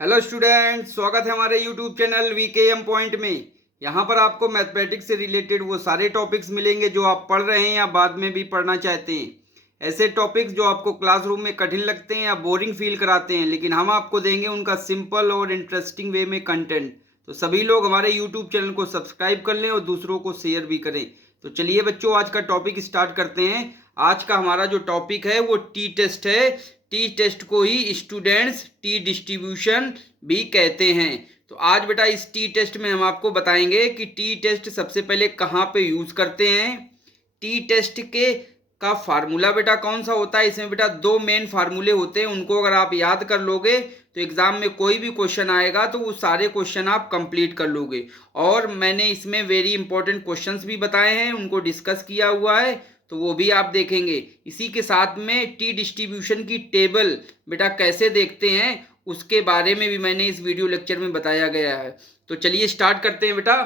Hello student, स्वागत है हमारे यूट्यूब चैनल वीकेएम पॉइंट में। यहाँ पर आपको मैथमेटिक्स से रिलेटेड वो सारे टॉपिक्स मिलेंगे जो आप पढ़ रहे हैं या बाद में भी पढ़ना चाहते हैं। ऐसे टॉपिक्स जो आपको क्लासरूम में कठिन लगते हैं या बोरिंग फील कराते हैं, लेकिन हम आपको देंगे उनका सिंपल और इंटरेस्टिंग वे में कंटेंट। तो सभी लोग हमारे यूट्यूब चैनल को सब्सक्राइब कर लें और दूसरों को शेयर भी करें। तो चलिए बच्चों, आज का टॉपिक स्टार्ट करते हैं। आज का हमारा जो टॉपिक है वो टी टेस्ट है। टी टेस्ट को ही स्टूडेंट्स टी डिस्ट्रीब्यूशन भी कहते हैं। तो आज बेटा इस टी टेस्ट में हम आपको बताएंगे कि टी टेस्ट सबसे पहले कहाँ पे यूज करते हैं। टी टेस्ट के का फार्मूला बेटा कौन सा होता है। इसमें बेटा दो मेन फार्मूले होते हैं, उनको अगर आप याद कर लोगे तो एग्जाम में कोई भी क्वेश्चन आएगा तो वो सारे क्वेश्चन आप कंप्लीट कर लोगे। और मैंने इसमें वेरी इंपॉर्टेंट क्वेश्चंस भी बताए हैं, उनको डिस्कस किया हुआ है, तो वो भी आप देखेंगे। इसी के साथ में टी डिस्ट्रीब्यूशन की टेबल बेटा कैसे देखते हैं उसके बारे में भी मैंने इस वीडियो लेक्चर में बताया गया है। तो चलिए स्टार्ट करते हैं बेटा।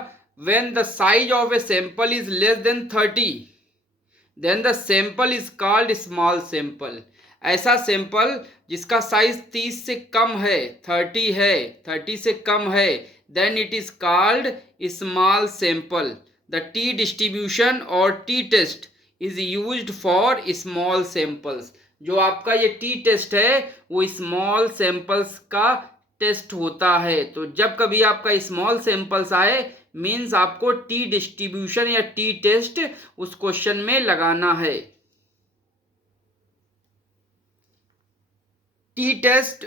When the size of a sample is less than 30 then the sample is called small sample. ऐसा सैंपल जिसका साइज 30 से कम है, 30 है, 30 से कम है, then it is called small sample. The T distribution और T test is used for small samples. जो आपका ये टी टेस्ट है वो स्मॉल सैंपल्स का टेस्ट होता है। तो जब कभी आपका स्मॉल सैंपल्स आए मीन्स आपको टी डिस्ट्रीब्यूशन या टी टेस्ट उस क्वेश्चन में लगाना है। T test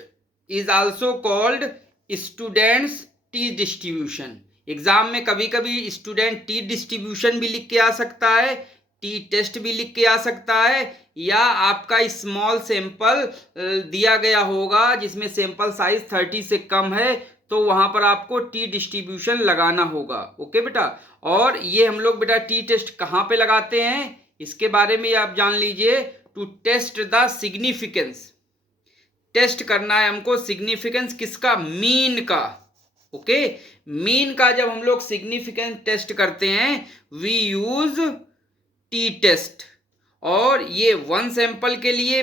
is also called students T distribution. Exam में कभी कभी स्टूडेंट टी डिस्ट्रीब्यूशन भी लिख के आ सकता है, टी टेस्ट भी लिख के आ सकता है, या आपका स्मॉल सैंपल दिया गया होगा जिसमें सैंपल साइज 30 से कम है, तो वहां पर आपको टी डिस्ट्रीब्यूशन लगाना होगा। ओके बेटा। और ये हम लोग बेटा टी टेस्ट कहाँ पे लगाते हैं इसके बारे में आप जान लीजिए। To test the significance, test करना है हमको सिग्निफिकेंस किसका, मीन का। ओके, मीन का जब हम लोग सिग्निफिकेंस टेस्ट करते हैं वी यूज टी टेस्ट। और ये 1 सैंपल के लिए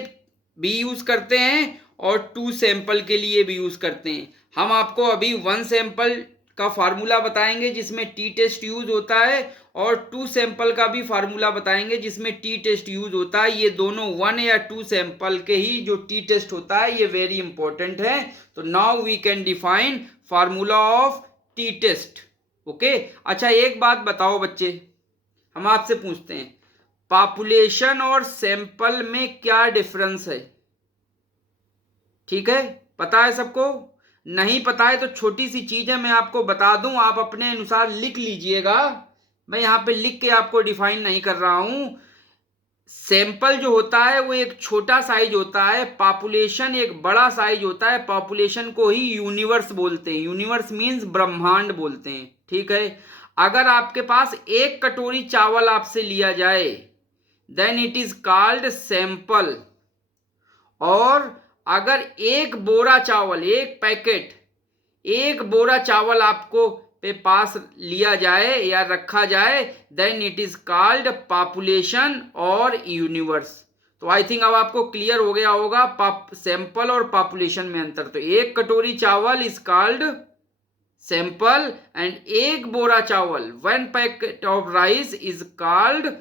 भी यूज करते हैं और 2 सैंपल के लिए भी यूज करते हैं। हम आपको अभी 1 सैंपल का फार्मूला बताएंगे जिसमें टी टेस्ट यूज होता है, और 2 सैंपल का भी फार्मूला बताएंगे जिसमें टी टेस्ट यूज होता है। ये दोनों 1 या 2 सैंपल के ही जो टी टेस्ट होता है ये वेरी इंपॉर्टेंट है। तो now we can define formula of T test. Okay. अच्छा एक बात बताओ बच्चे, हम आपसे पूछते हैं पॉपुलेशन और सैंपल में क्या डिफरेंस है। ठीक है, पता है सबको? नहीं पता है तो छोटी सी चीज है, मैं आपको बता दूं, आप अपने अनुसार लिख लीजिएगा। मैं यहां पे लिख के आपको डिफाइन नहीं कर रहा हूं। सैंपल जो होता है वो एक छोटा साइज होता है, पॉपुलेशन एक बड़ा साइज होता है। पॉपुलेशन को ही यूनिवर्स बोलते हैं, यूनिवर्स मीन्स ब्रह्मांड बोलते हैं। ठीक है। अगर आपके पास 1 कटोरी चावल आपसे लिया जाए then it is called sample. और अगर 1 बोरा चावल, 1 पैकेट, 1 बोरा चावल आपको पे पास लिया जाए या रखा जाए then it is called population और यूनिवर्स। तो आई थिंक अब आपको क्लियर हो गया होगा सैंपल और पॉपुलेशन में अंतर। तो 1 कटोरी चावल इज कॉल्ड सैंपल एंड 1 बोरा चावल, 1 packet of rice is called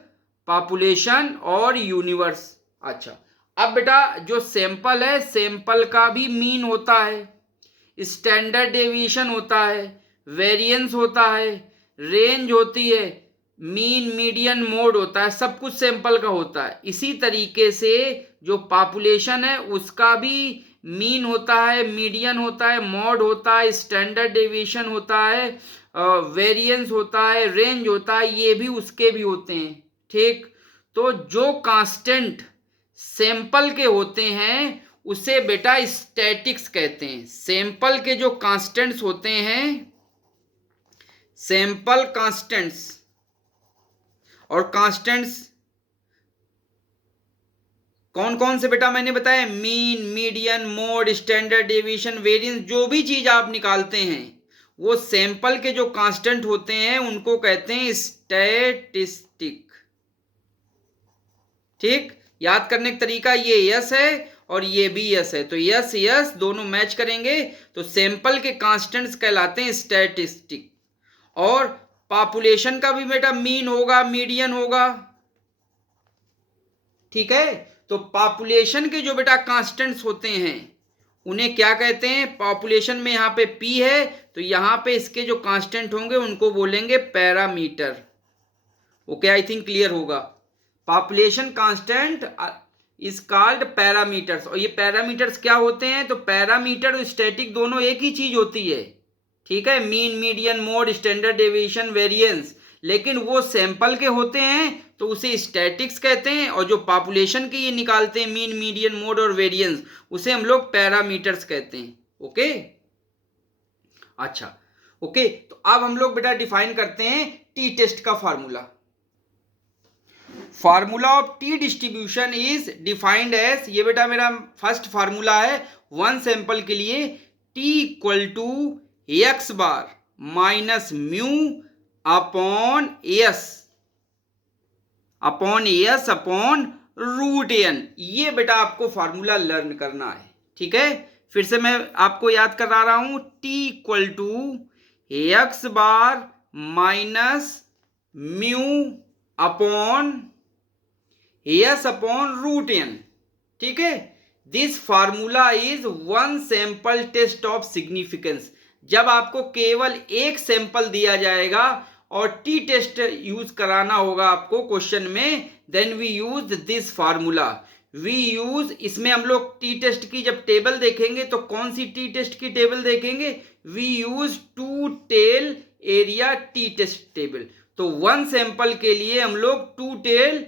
population और यूनिवर्स। अच्छा, अब बेटा जो सैंपल है, सैंपल का भी मीन होता है, स्टैंडर्ड डेविएशन होता है, वेरिएंस होता है, रेंज होती है, मीन मीडियन मोड होता है, सब कुछ सैंपल का होता है। इसी तरीके से जो पॉपुलेशन है उसका भी मीन होता है, मीडियन होता है, मोड होता है, स्टैंडर्ड डेविएशन होता है, वेरिएंस होता है, रेंज होता है, ये भी उसके भी होते हैं। ठीक। तो जो कांस्टेंट सैंपल के होते हैं उसे बेटा स्टैटिक्स कहते हैं। सैंपल के जो कांस्टेंट्स होते हैं, सैंपल कांस्टेंट्स, और कांस्टेंट्स कौन कौन से बेटा मैंने बताया, mean, median, mode, standard deviation, variance, जो भी चीज आप निकालते हैं वो सैंपल के जो कांस्टेंट होते हैं उनको कहते हैं स्टैटिस्टिक। ठीक, याद करने का तरीका ये यस है और ये भी यस है, तो यस यस दोनों मैच करेंगे तो सैंपल के कांस्टेंट्स कहलाते हैं स्टैटिस्टिक। और पॉपुलेशन का भी बेटा मीन होगा, मीडियन होगा, ठीक है। तो पॉपुलेशन के जो बेटा कांस्टेंट्स होते हैं उन्हें क्या कहते हैं, पॉपुलेशन में यहाँ पे पी है तो यहाँ पे इसके जो कांस्टेंट होंगे उनको बोलेंगे parameter. Okay, I think clear होगा। Population constant is called parameters. और ये पैरामीटर्स क्या होते हैं, तो पैरामीटर और स्टैटिक दोनों एक ही चीज होती है, ठीक है। Mean, median, mode, standard deviation, variance, लेकिन वो सैंपल के होते हैं तो उसे स्टैटिक्स कहते हैं, और जो पॉपुलेशन के ये निकालते हैं मीन, मीडियन, मोड और वेरिएंस, उसे हम लोग पैरामीटर्स कहते हैं। ओके, अच्छा, ओके। तो अब हम लोग बेटा डिफाइन करते हैं टी टेस्ट का formula. Formula of T distribution is defined as, ये बेटा मेरा फर्स्ट फार्मूला है वन सैंपल के लिए, T equal to X bar minus mu upon S upon root N. ये बेटा आपको फार्मूला लर्न करना है, ठीक है। फिर से मैं आपको याद करा रहा हूं, T equal to X bar minus mu upon S upon root N, ठीक है। This formula is one sample test of significance. जब आपको केवल एक सैंपल दिया जाएगा और टी टेस्ट यूज कराना होगा आपको क्वेश्चन में, then we use this formula. We use, इसमें हम लोग टी टेस्ट की जब टेबल देखेंगे तो कौन सी टी टेस्ट की टेबल देखेंगे, we use two tail area T test table. तो वन सैंपल के लिए हम लोग two tail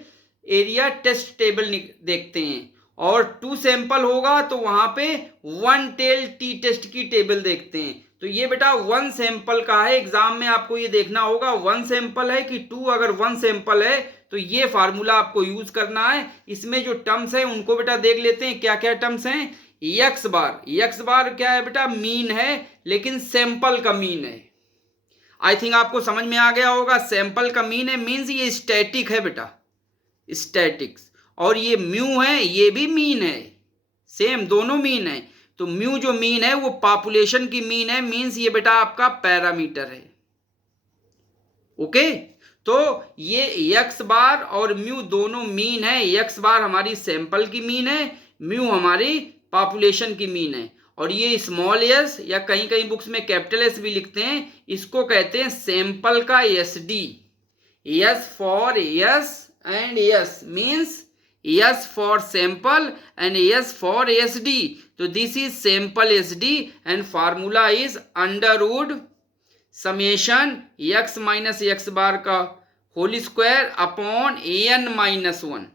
area test table देखते हैं, और टू सैंपल होगा तो वहां पे वन टेल टी टेस्ट की टेबल देखते हैं। तो ये बेटा वन सैंपल का है, एग्जाम में आपको ये देखना होगा वन सैंपल है कि टू। अगर वन सैंपल है तो ये फार्मूला आपको यूज करना है। इसमें जो टर्म्स है उनको बेटा देख लेते हैं, क्या क्या टर्म्स हैं। एक्स बार क्या है बेटा, मीन है, लेकिन सैंपल का मीन है। आई थिंक आपको समझ में आ गया होगा, सैंपल का मीन है मीन्स ये स्टैटिक है बेटा, स्टैटिक्स। और ये म्यू है, ये भी मीन है, सेम दोनों मीन है। तो म्यू जो मीन है वो पॉपुलेशन की मीन है, मीन्स ये बेटा आपका पैरामीटर है। ओके, तो ये एक्स बार और म्यू दोनों मीन है। एक्स बार हमारी सैंपल की मीन है, म्यू हमारी पॉपुलेशन की मीन है। और ये स्मॉल एस या कहीं कहीं बुक्स में कैपिटल एस भी लिखते हैं, इसको कहते हैं सैंपल का S D. S for S and S means S for sample and S for SD. So this is sample SD and formula is under root summation x minus x bar का whole square upon an minus 1।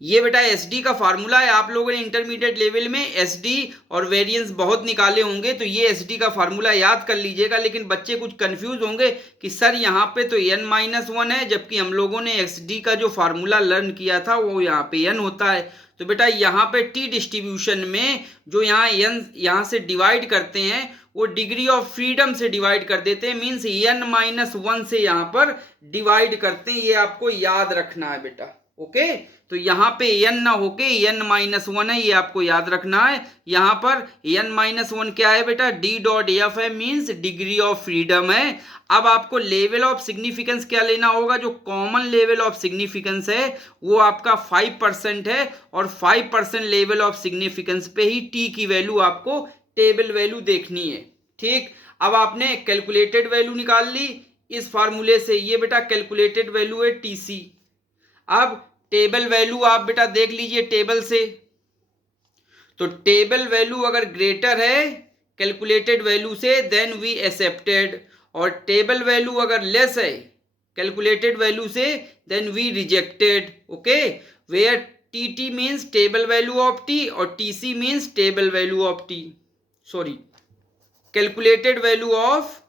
ये बेटा SD का formula है। आप लोगों ने intermediate level में SD और वेरिएंस बहुत निकाले होंगे, तो ये एसडी का फार्मूला याद कर लीजिएगा। लेकिन बच्चे कुछ कंफ्यूज होंगे कि सर यहाँ पे तो n-1 है, जबकि हम लोगों ने एसडी का जो फार्मूला लर्न किया था वो यहाँ पे n होता है। तो बेटा यहाँ पे टी डिस्ट्रीब्यूशन में जो यहाँ से डिवाइड करते हैं वो डिग्री ऑफ फ्रीडम से डिवाइड कर देते हैं, मीन्स n-1 से यहाँ पर डिवाइड करते हैं। ये आपको याद रखना है बेटा। ओके, तो यहाँ पे n ना होके n-1 है, ये आपको याद रखना है। यहाँ पर n-1 क्या है बेटा, d.f है, मीन्स डिग्री ऑफ फ्रीडम है। अब आपको लेवल ऑफ सिग्निफिकेंस क्या लेना होगा, जो कॉमन लेवल ऑफ सिग्निफिकेंस है वो आपका 5% है, और 5% लेवल ऑफ सिग्निफिकेंस पे ही t की वैल्यू आपको टेबल वैल्यू देखनी है। ठीक, अब आपने कैलकुलेटेड वैल्यू निकाल ली इस फार्मूले से, ये बेटा कैलकुलेटेड वैल्यू है टीसी। अब टेबल वैल्यू आप बेटा देख लीजिए टेबल से, तो टेबल वैल्यू अगर ग्रेटर है कैलकुलेटेड वैल्यू से देन वी एक्सेप्टेड, और टेबल वैल्यू अगर लेस है कैलकुलेटेड वैल्यू से then we rejected. Okay, where TT means table value of T और TC means table value of T, sorry calculated value of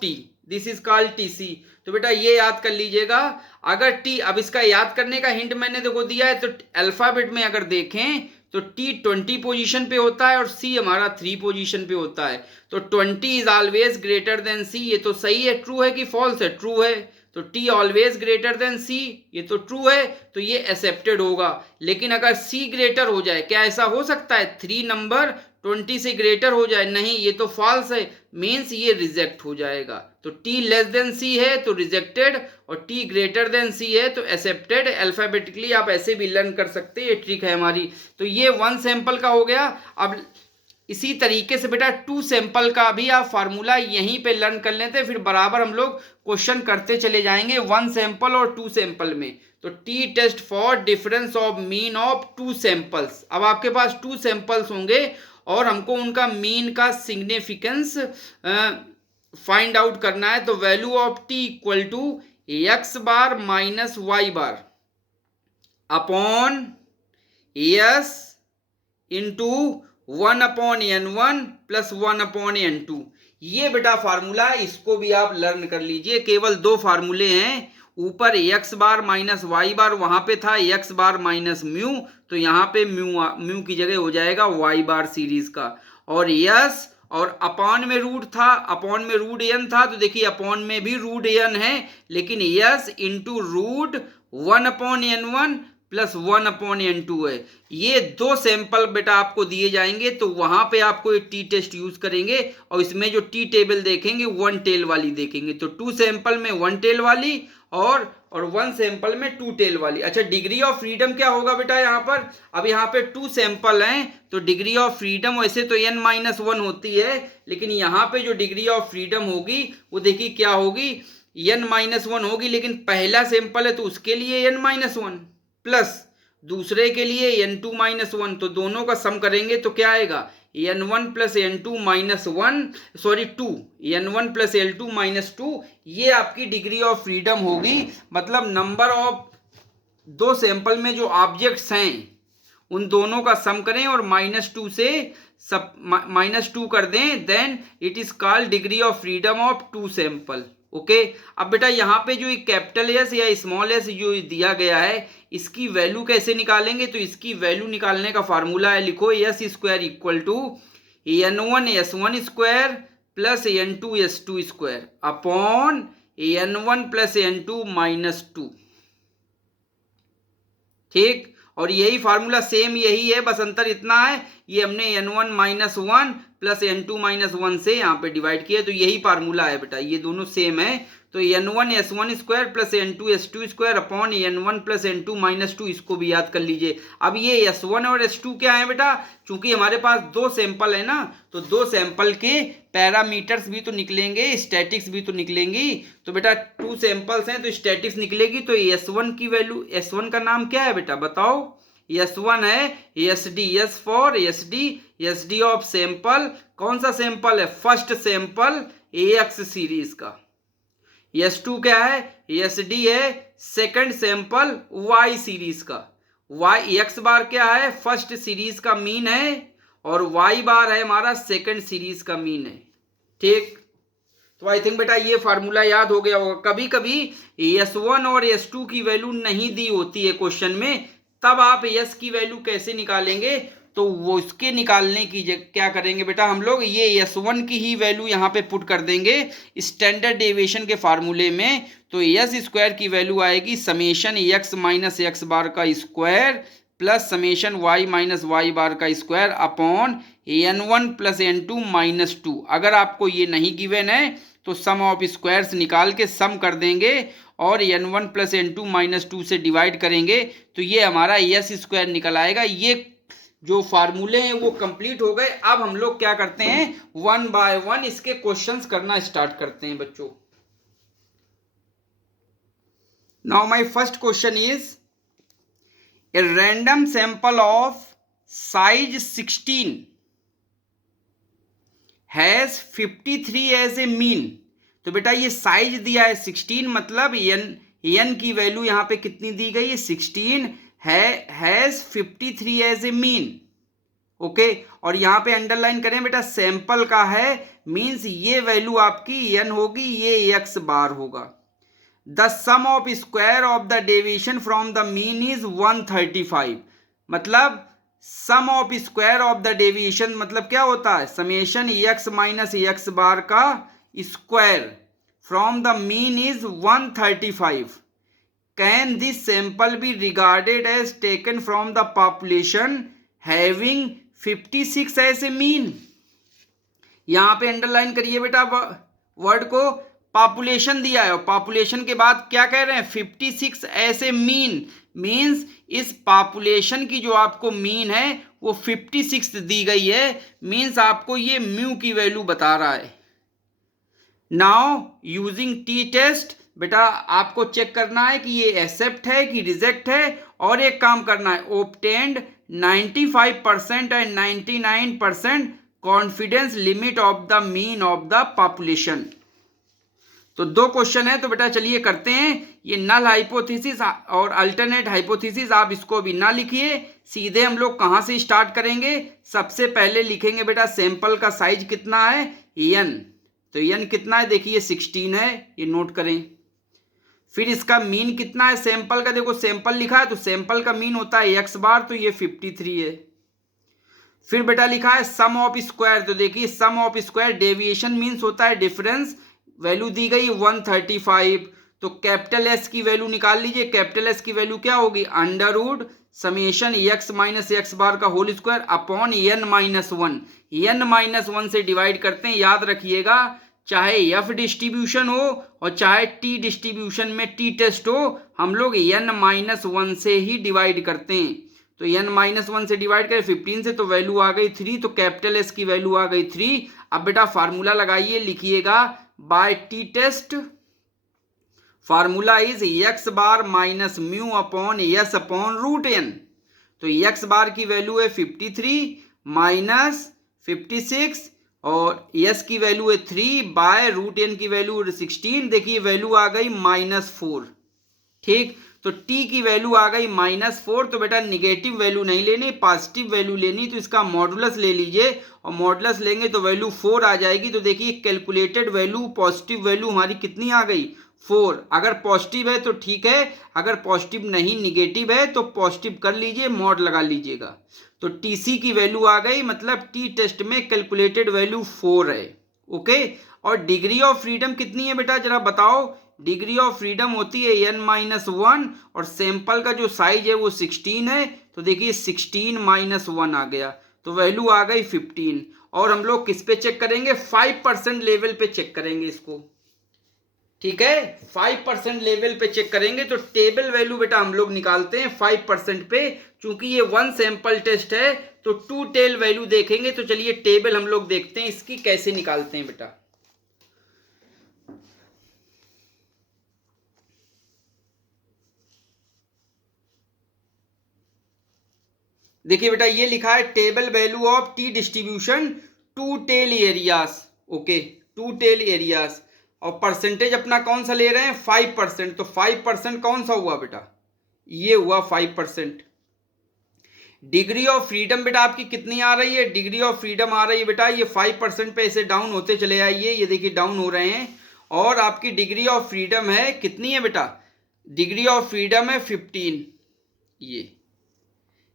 T, this is called TC. तो बेटा ये याद कर लीजिएगा। अगर टी, अब इसका याद करने का हिंट मैंने देखो दिया है, तो अल्फाबेट में अगर देखें तो टी 20 पोजीशन पे होता है और सी हमारा 3 पोजीशन पे होता है। तो 20 is always greater than C, ये तो सही है, ट्रू है कि फॉल्स है, ट्रू है। तो T always greater than C, ये तो ट्रू है, तो ये एक्सेप्टेड होगा। लेकिन अगर सी ग्रेटर हो जाए, क्या ऐसा हो सकता है 3 नंबर 20 से ग्रेटर हो जाए? नहीं, ये तो फॉल्स है, मीन्स ये रिजेक्ट हो जाएगा। तो टी लेस देन सी है तो रिजेक्टेड, और टी ग्रेटर देन सी है तो एक्सेप्टेड। अल्फाबेटिकली आप ऐसे भी लर्न कर सकते हैं, ये ट्रिक है हमारी। तो ये 1 सैंपल का हो गया। अब इसी तरीके से बेटा 2 सैंपल का भी आप फार्मूला यहीं पे लर्न कर लेते हैं, फिर बराबर हम लोग क्वेश्चन करते चले जाएंगे 1 सैंपल और 2 सैंपल में। तो T test for difference of mean of 2 samples. अब आपके पास 2 सैंपल्स होंगे और हमको उनका मीन का सिग्निफिकेंस फाइंड आउट करना है। तो value of T equal to X bar minus Y bar upon S into 1/n1 plus 1/n2। ये बेटा फार्मूला है, इसको भी आप लर्न कर लीजिए। केवल 2 फार्मूले हैं, ऊपर एक्स बार माइनस वाई बार, वहां पे था एक्स बार माइनस म्यू, तो यहाँ पे म्यू की जगह हो जाएगा वाई बार सीरीज का। और यस और अपॉन में रूट था, अपॉन में रूट एन था, तो देखिए अपॉन में भी रूट एन है, लेकिन yes into root 1/n1 plus 1/n2 है। ये 2 सैंपल बेटा आपको दिए जाएंगे, तो वहां पे आपको एक टी टेस्ट यूज करेंगे और इसमें जो टी टेबल देखेंगे 1 टेल वाली देखेंगे। तो 2 सैंपल में 1 टेल वाली और 1 सैंपल में 2 टेल वाली। अच्छा, डिग्री ऑफ फ्रीडम क्या होगा बेटा यहाँ पर? अब यहाँ पे 2 सैंपल हैं, तो डिग्री ऑफ फ्रीडम वैसे तो n-1 होती है, लेकिन यहाँ पे जो डिग्री ऑफ फ्रीडम होगी वो देखिए क्या होगी, n-1 होगी। लेकिन पहला सैंपल है तो उसके लिए n-1 प्लस दूसरे के लिए n2-1, तो दोनों का सम करेंगे तो क्या आएगा, n1 plus n2-1, sorry 2, n1 plus l2-2। ये आपकी डिग्री ऑफ फ्रीडम होगी। मतलब नंबर ऑफ 2 सैंपल में जो ऑब्जेक्ट्स हैं उन दोनों का सम करें और -2 से -2 कर दें, then it is called degree of freedom of 2 sample. Okay. अब बेटा यहाँ पे जो कैपिटल एस या स्मॉल एस जो दिया गया है, इसकी वैल्यू कैसे निकालेंगे? तो इसकी वैल्यू निकालने का फार्मूला है, लिखो S square equal to n1 square plus n2 square upon n1 plus n2-2। ठीक, और यही फार्मूला सेम यही है, बस अंतर इतना है ये हमने n1-1 प्लस n2-1 से यहाँ पे डिवाइड किया, तो यही फार्मूला है बेटा, ये दोनों सेम है। तो n1 square plus n2 square upon n1 plus n2-2, इसको भी याद कर लीजिए। अब ये s1 और s2 क्या है बेटा? चूंकि हमारे पास 2 सैंपल है ना, तो 2 सैंपल के पैरामीटर्स भी तो निकलेंगे, स्टैटिक्स भी तो निकलेंगी। तो बेटा 2 सैंपल्स हैं तो स्टैटिक्स निकलेगी। तो s1 की वैल्यू, s1 का नाम क्या है बेटा बताओ? S1 है SD, S for SD of sample. कौन सा सैंपल है? फर्स्ट सैंपल AX सीरीज का। S2 क्या है? SD है सेकंड सैंपल Y सीरीज का। X बार क्या है? फर्स्ट सीरीज का मीन है, और Y बार है हमारा सेकंड सीरीज का मीन है। ठीक, तो आई थिंक बेटा ये फार्मूला याद हो गया होगा। कभी कभी S1 और S2 की वैल्यू नहीं दी होती है क्वेश्चन में, तब आप S की वैल्यू कैसे निकालेंगे? तो वो उसके निकालने की क्या करेंगे बेटा, हम लोग ये S1 की ही वैल्यू यहाँ पे पुट कर देंगे स्टैंडर्ड डेविएशन के फार्मूले में। तो S स्क्वायर की वैल्यू आएगी summation x minus X bar का square plus summation y minus Y bar का square upon n1 plus n2-2। अगर आपको ये नहीं गिवन है तो सम ऑफ स्क्वायर्स निकाल के सम कर देंगे और n1 प्लस n2-2 से डिवाइड करेंगे, तो ये हमारा S स्क्वायर निकल आएगा। ये जो फार्मूले हैं वो कंप्लीट हो गए। अब हम लोग क्या करते हैं, 1 बाय 1 इसके क्वेश्चंस करना स्टार्ट करते हैं बच्चों। Now my first question is a random sample of size 16 has 53 as a mean. तो बेटा ये साइज दिया है 16, मतलब n की वैल्यू यहाँ पे कितनी दी गई है? 16 has 53 as a mean. Okay, और यहाँ पे अंडरलाइन करें बेटा, सैंपल का है, मीन्स ये वैल्यू आपकी n होगी, ये x बार होगा। The sum of square of the deviation from the mean is 135। मतलब sum of square of the deviation मतलब क्या होता है? Summation x minus X bar का square from the mean is 135. Can this sample be regarded as taken from the population having 56 as a mean? यहां पे underline करिए बेटा word को, पॉपुलेशन दिया है और पॉपुलेशन के बाद क्या कह रहे हैं 56 ऐसे मीन, मीन्स इस पॉपुलेशन की जो आपको मीन है वो 56 दी गई है, मीन्स आपको ये म्यू की वैल्यू बता रहा है। नाउ यूजिंग टी टेस्ट बेटा आपको चेक करना है कि ये एक्सेप्ट है कि रिजेक्ट है, और एक काम करना है obtained 95% and 99% confidence limit of the mean of the population. तो दो क्वेश्चन है, तो बेटा चलिए करते हैं। ये नल हाइपोथेसिस और अल्टरनेट हाइपोथेसिस आप इसको भी ना लिखिए, सीधे हम लोग कहां से स्टार्ट करेंगे। सबसे पहले लिखेंगे बेटा सैंपल का साइज कितना है n, तो n कितना है देखिए 16 है, ये नोट करें। फिर इसका मीन कितना है सैंपल का, देखो सैंपल लिखा है तो सैंपल का मीन होता है x बार, तो ये 53 है। फिर बेटा लिखा है सम ऑफ स्क्वायर, तो देखिए सम ऑफ स्क्वायर डेविएशन मीन्स होता है डिफरेंस, वैल्यू दी गई 135, तो कैपिटल एस की वैल्यू निकाल लीजिए। कैपिटल एस की वैल्यू क्या होगी under root summation x minus X bar का whole square upon n minus 1, n minus 1 से डिवाइड करते हैं। याद रखिएगा चाहे f डिस्ट्रीब्यूशन हो और चाहे t डिस्ट्रीब्यूशन में t टेस्ट हो, हम लोग n माइनस 1 से ही डिवाइड करते हैं। तो n माइनस 1 से डिवाइड करें 15 से, तो वैल्यू आ गई 3, तो कैपिटल एस की वैल्यू आ गई 3। अब बेटा फार्मूला लगाइए, लिखिएगा by T test formula is x bar minus mu upon S upon root n। तो x बार की वैल्यू है 53 माइनस 56 और s की वैल्यू है 3 बाय रूट n की वैल्यू 16। देखिए वैल्यू आ गई -4, ठीक। तो t की वैल्यू आ गई -4, तो बेटा निगेटिव वैल्यू नहीं लेनी, पॉजिटिव वैल्यू लेनी, तो इसका मॉडुलस ले लीजिए और मॉडुलस लेंगे तो वैल्यू 4 आ जाएगी। तो देखिए कैलकुलेटेड वैल्यू पॉजिटिव वैल्यू हमारी कितनी आ गई 4। अगर पॉजिटिव है तो ठीक है, अगर पॉजिटिव नहीं निगेटिव है तो पॉजिटिव कर लीजिए, मॉड लगा लीजिएगा। तो टीसी की वैल्यू आ गई, मतलब टी टेस्ट में कैलकुलेटेड वैल्यू 4 है, ओके। और डिग्री ऑफ फ्रीडम कितनी है बेटा जरा बताओ। डिग्री ऑफ फ्रीडम होती है n-1 और सैंपल का जो साइज है वो 16 है, तो देखिए 16 - 1 आ गया, तो वैल्यू आ गई 15। और हम लोग किस पे चेक करेंगे 5% लेवल पे चेक करेंगे इसको, ठीक है 5% लेवल पे चेक करेंगे। तो टेबल वैल्यू बेटा हम लोग निकालते हैं 5% पे, चूंकि ये 1 सैंपल टेस्ट है तो 2 टेल वैल्यू देखेंगे। तो चलिए टेबल हम लोग देखते हैं इसकी कैसे निकालते हैं बेटा। देखिए बेटा ये लिखा है table value of T distribution 2 tail areas, okay 2 tail areas, और परसेंटेज अपना कौन सा ले रहे हैं 5%। तो 5% कौन सा हुआ बेटा, ये हुआ 5%। डिग्री ऑफ फ्रीडम बेटा आपकी कितनी आ रही है, डिग्री ऑफ फ्रीडम आ रही है बेटा ये 5% पे ऐसे डाउन होते चले आइए, ये देखिए डाउन हो रहे हैं। और आपकी डिग्री ऑफ फ्रीडम है कितनी है बेटा, डिग्री ऑफ फ्रीडम है 15,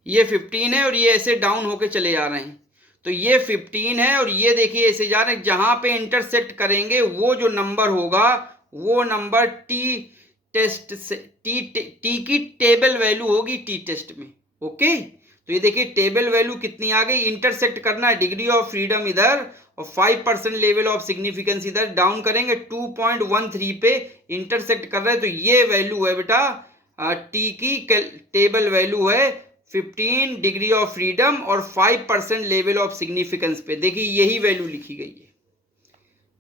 ये 15 है और ये ऐसे डाउन होके चले जा रहे हैं। तो ये 15 है और ये देखिए ऐसे जा रहे हैं, जहां पे इंटरसेक्ट करेंगे वो जो नंबर होगा वो नंबर टी टेस्ट से टी की टेबल वैल्यू होगी टी टेस्ट में, ओके। तो ये देखिए टेबल वैल्यू कितनी आ गई, इंटरसेक्ट करना है डिग्री ऑफ फ्रीडम इधर और 5% लेवल ऑफ सिग्निफिकेंस इधर, डाउन करेंगे 2.13 पे इंटरसेक्ट कर रहे हैं। तो ये वैल्यू है बेटा टी की टेबल वैल्यू है 15 डिग्री ऑफ फ्रीडम और 5% लेवल ऑफ सिग्निफिकेंस पे। देखिए यही वैल्यू लिखी गई है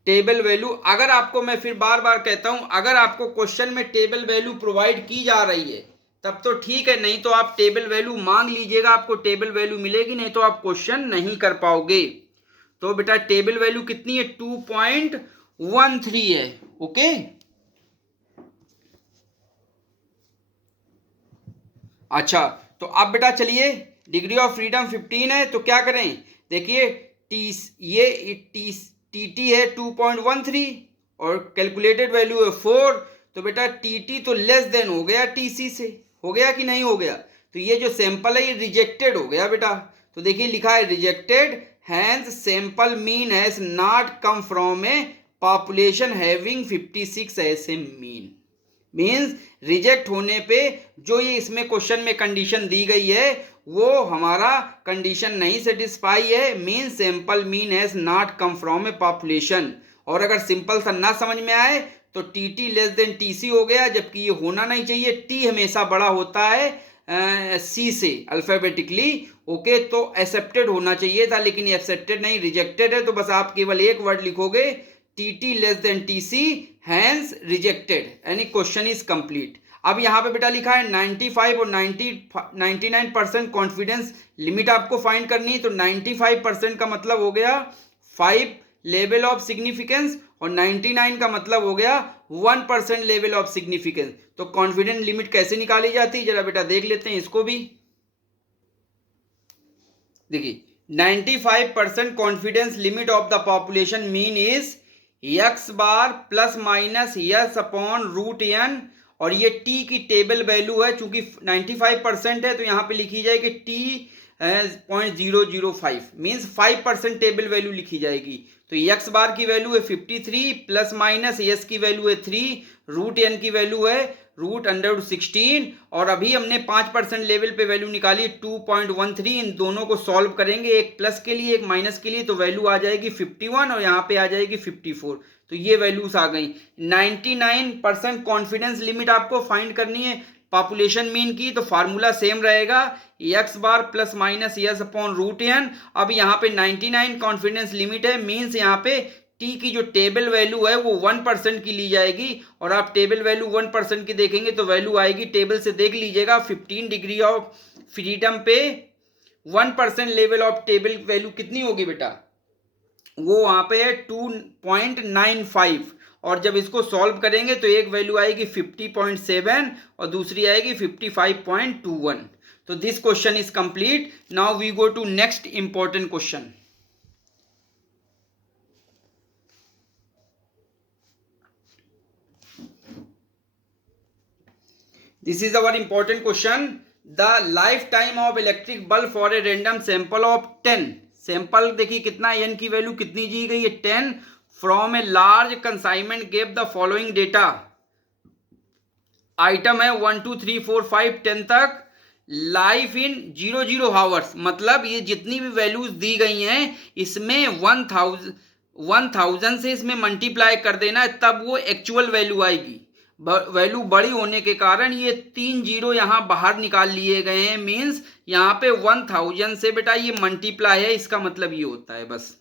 टेबल वैल्यू। अगर आपको, मैं फिर बार बार कहता हूं, अगर आपको क्वेश्चन में टेबल वैल्यू प्रोवाइड की जा रही है तब तो ठीक है, नहीं तो आप टेबल वैल्यू मांग लीजिएगा, आपको टेबल वैल्यू मिलेगी, नहीं तो आप क्वेश्चन नहीं कर पाओगे। तो बेटा टेबल वैल्यू कितनी है 2.13 है, ओके। अच्छा तो अब बेटा चलिए डिग्री ऑफ फ्रीडम 15 है तो क्या करें, देखिए टी है 2.13 और कैलकुलेटेड वैल्यू है 4, तो बेटा टी तो लेस देन हो गया टीसी से, हो गया कि नहीं हो गया। तो ये जो सैंपल है ये रिजेक्टेड हो गया बेटा। तो देखिए लिखा है rejected hence sample mean has not come from a population having 56 as a mean. Means reject होने पे जो ये इसमें क्वेश्चन में कंडीशन दी गई है वो हमारा कंडीशन नहीं सेटिस्फाई है। Mean sample mean has not come from a population. और अगर सिंपल सा ना समझ में आए तो T T less than T C हो गया, जबकि ये होना नहीं चाहिए। टी हमेशा बड़ा होता है सी से अल्फाबेटिकली। ओके, तो एक्सेप्टेड होना चाहिए था, लेकिन एक्सेप्टेड नहीं, रिजेक्टेड है। तो बस आप केवल एक वर्ड लिखोगे T T less than T C, hence rejected, यानी क्वेश्चन इज कंप्लीट। अब यहाँ पे बेटा लिखा है 95 और 99% कॉन्फिडेंस लिमिट आपको फाइंड करनी है। तो 95% का मतलब हो गया 5 लेवल ऑफ सिग्निफिकेंस और 99 का मतलब हो गया 1% लेवल ऑफ सिग्निफिकेंस। तो कॉन्फिडेंस लिमिट कैसे निकाली जाती है जरा बेटा देख लेते हैं इसको भी। देखिए 95% confidence limit of the population mean is x bar plus minus S upon root N, और ये t की टेबल वैल्यू है। चूंकि 95% है तो यहाँ पे लिखी जाएगी t 0.005 मीन्स 5% टेबल वैल्यू लिखी जाएगी। तो x बार की वैल्यू है 53 प्लस माइनस s की वैल्यू है 3, रूट n की वैल्यू है रूट अंडर 16, और अभी हमने 5% लेवल पे वैल्यू निकाली 2.13। इन दोनों को सॉल्व करेंगे, एक प्लस के लिए एक माइनस के लिए, तो वैल्यू आ जाएगी 51 और यहाँ पे आ जाएगी 54। तो ये वैल्यूज आ गई। 99% कॉन्फिडेंस लिमिट आपको फाइंड करनी है पॉपुलेशन मीन की। तो फार्मूला सेम रहेगा, X bar plus minus S upon root N. अब यहाँ पे 99 कॉन्फिडेंस लिमिट है, मीन्स यहाँ पे टी की जो टेबल वैल्यू है वो 1% की ली जाएगी। और आप टेबल वैल्यू 1% की देखेंगे तो वैल्यू आएगी, टेबल से देख लीजिएगा, 15 डिग्री ऑफ फ्रीडम पे 1% लेवल ऑफ टेबल वैल्यू कितनी होगी बेटा, वो वहां पे है 2.95। और जब इसको सॉल्व करेंगे तो एक वैल्यू आएगी 50.7 और दूसरी आएगी 55.21। तो this question is complete. Now we go to next important question. This is our important question. The lifetime of electric bulb for a random sample of 10, sample देखिए कितना n की वैल्यू कितनी दी गई है 10, from a large consignment gave the following data. Item है 1 2 3 4 5 10 तक, life in 00 hours. मतलब ये जितनी भी वैल्यूज दी गई हैं इसमें 1000 से इसमें मल्टीप्लाई कर देना है, तब वो एक्चुअल वैल्यू आएगी। वैल्यू बड़ी होने के कारण ये 3 जीरो यहाँ बाहर निकाल लिए गए हैं। मीन्स यहाँ पे 1000 से बेटा ये मल्टीप्लाई है, इसका मतलब ये होता है बस।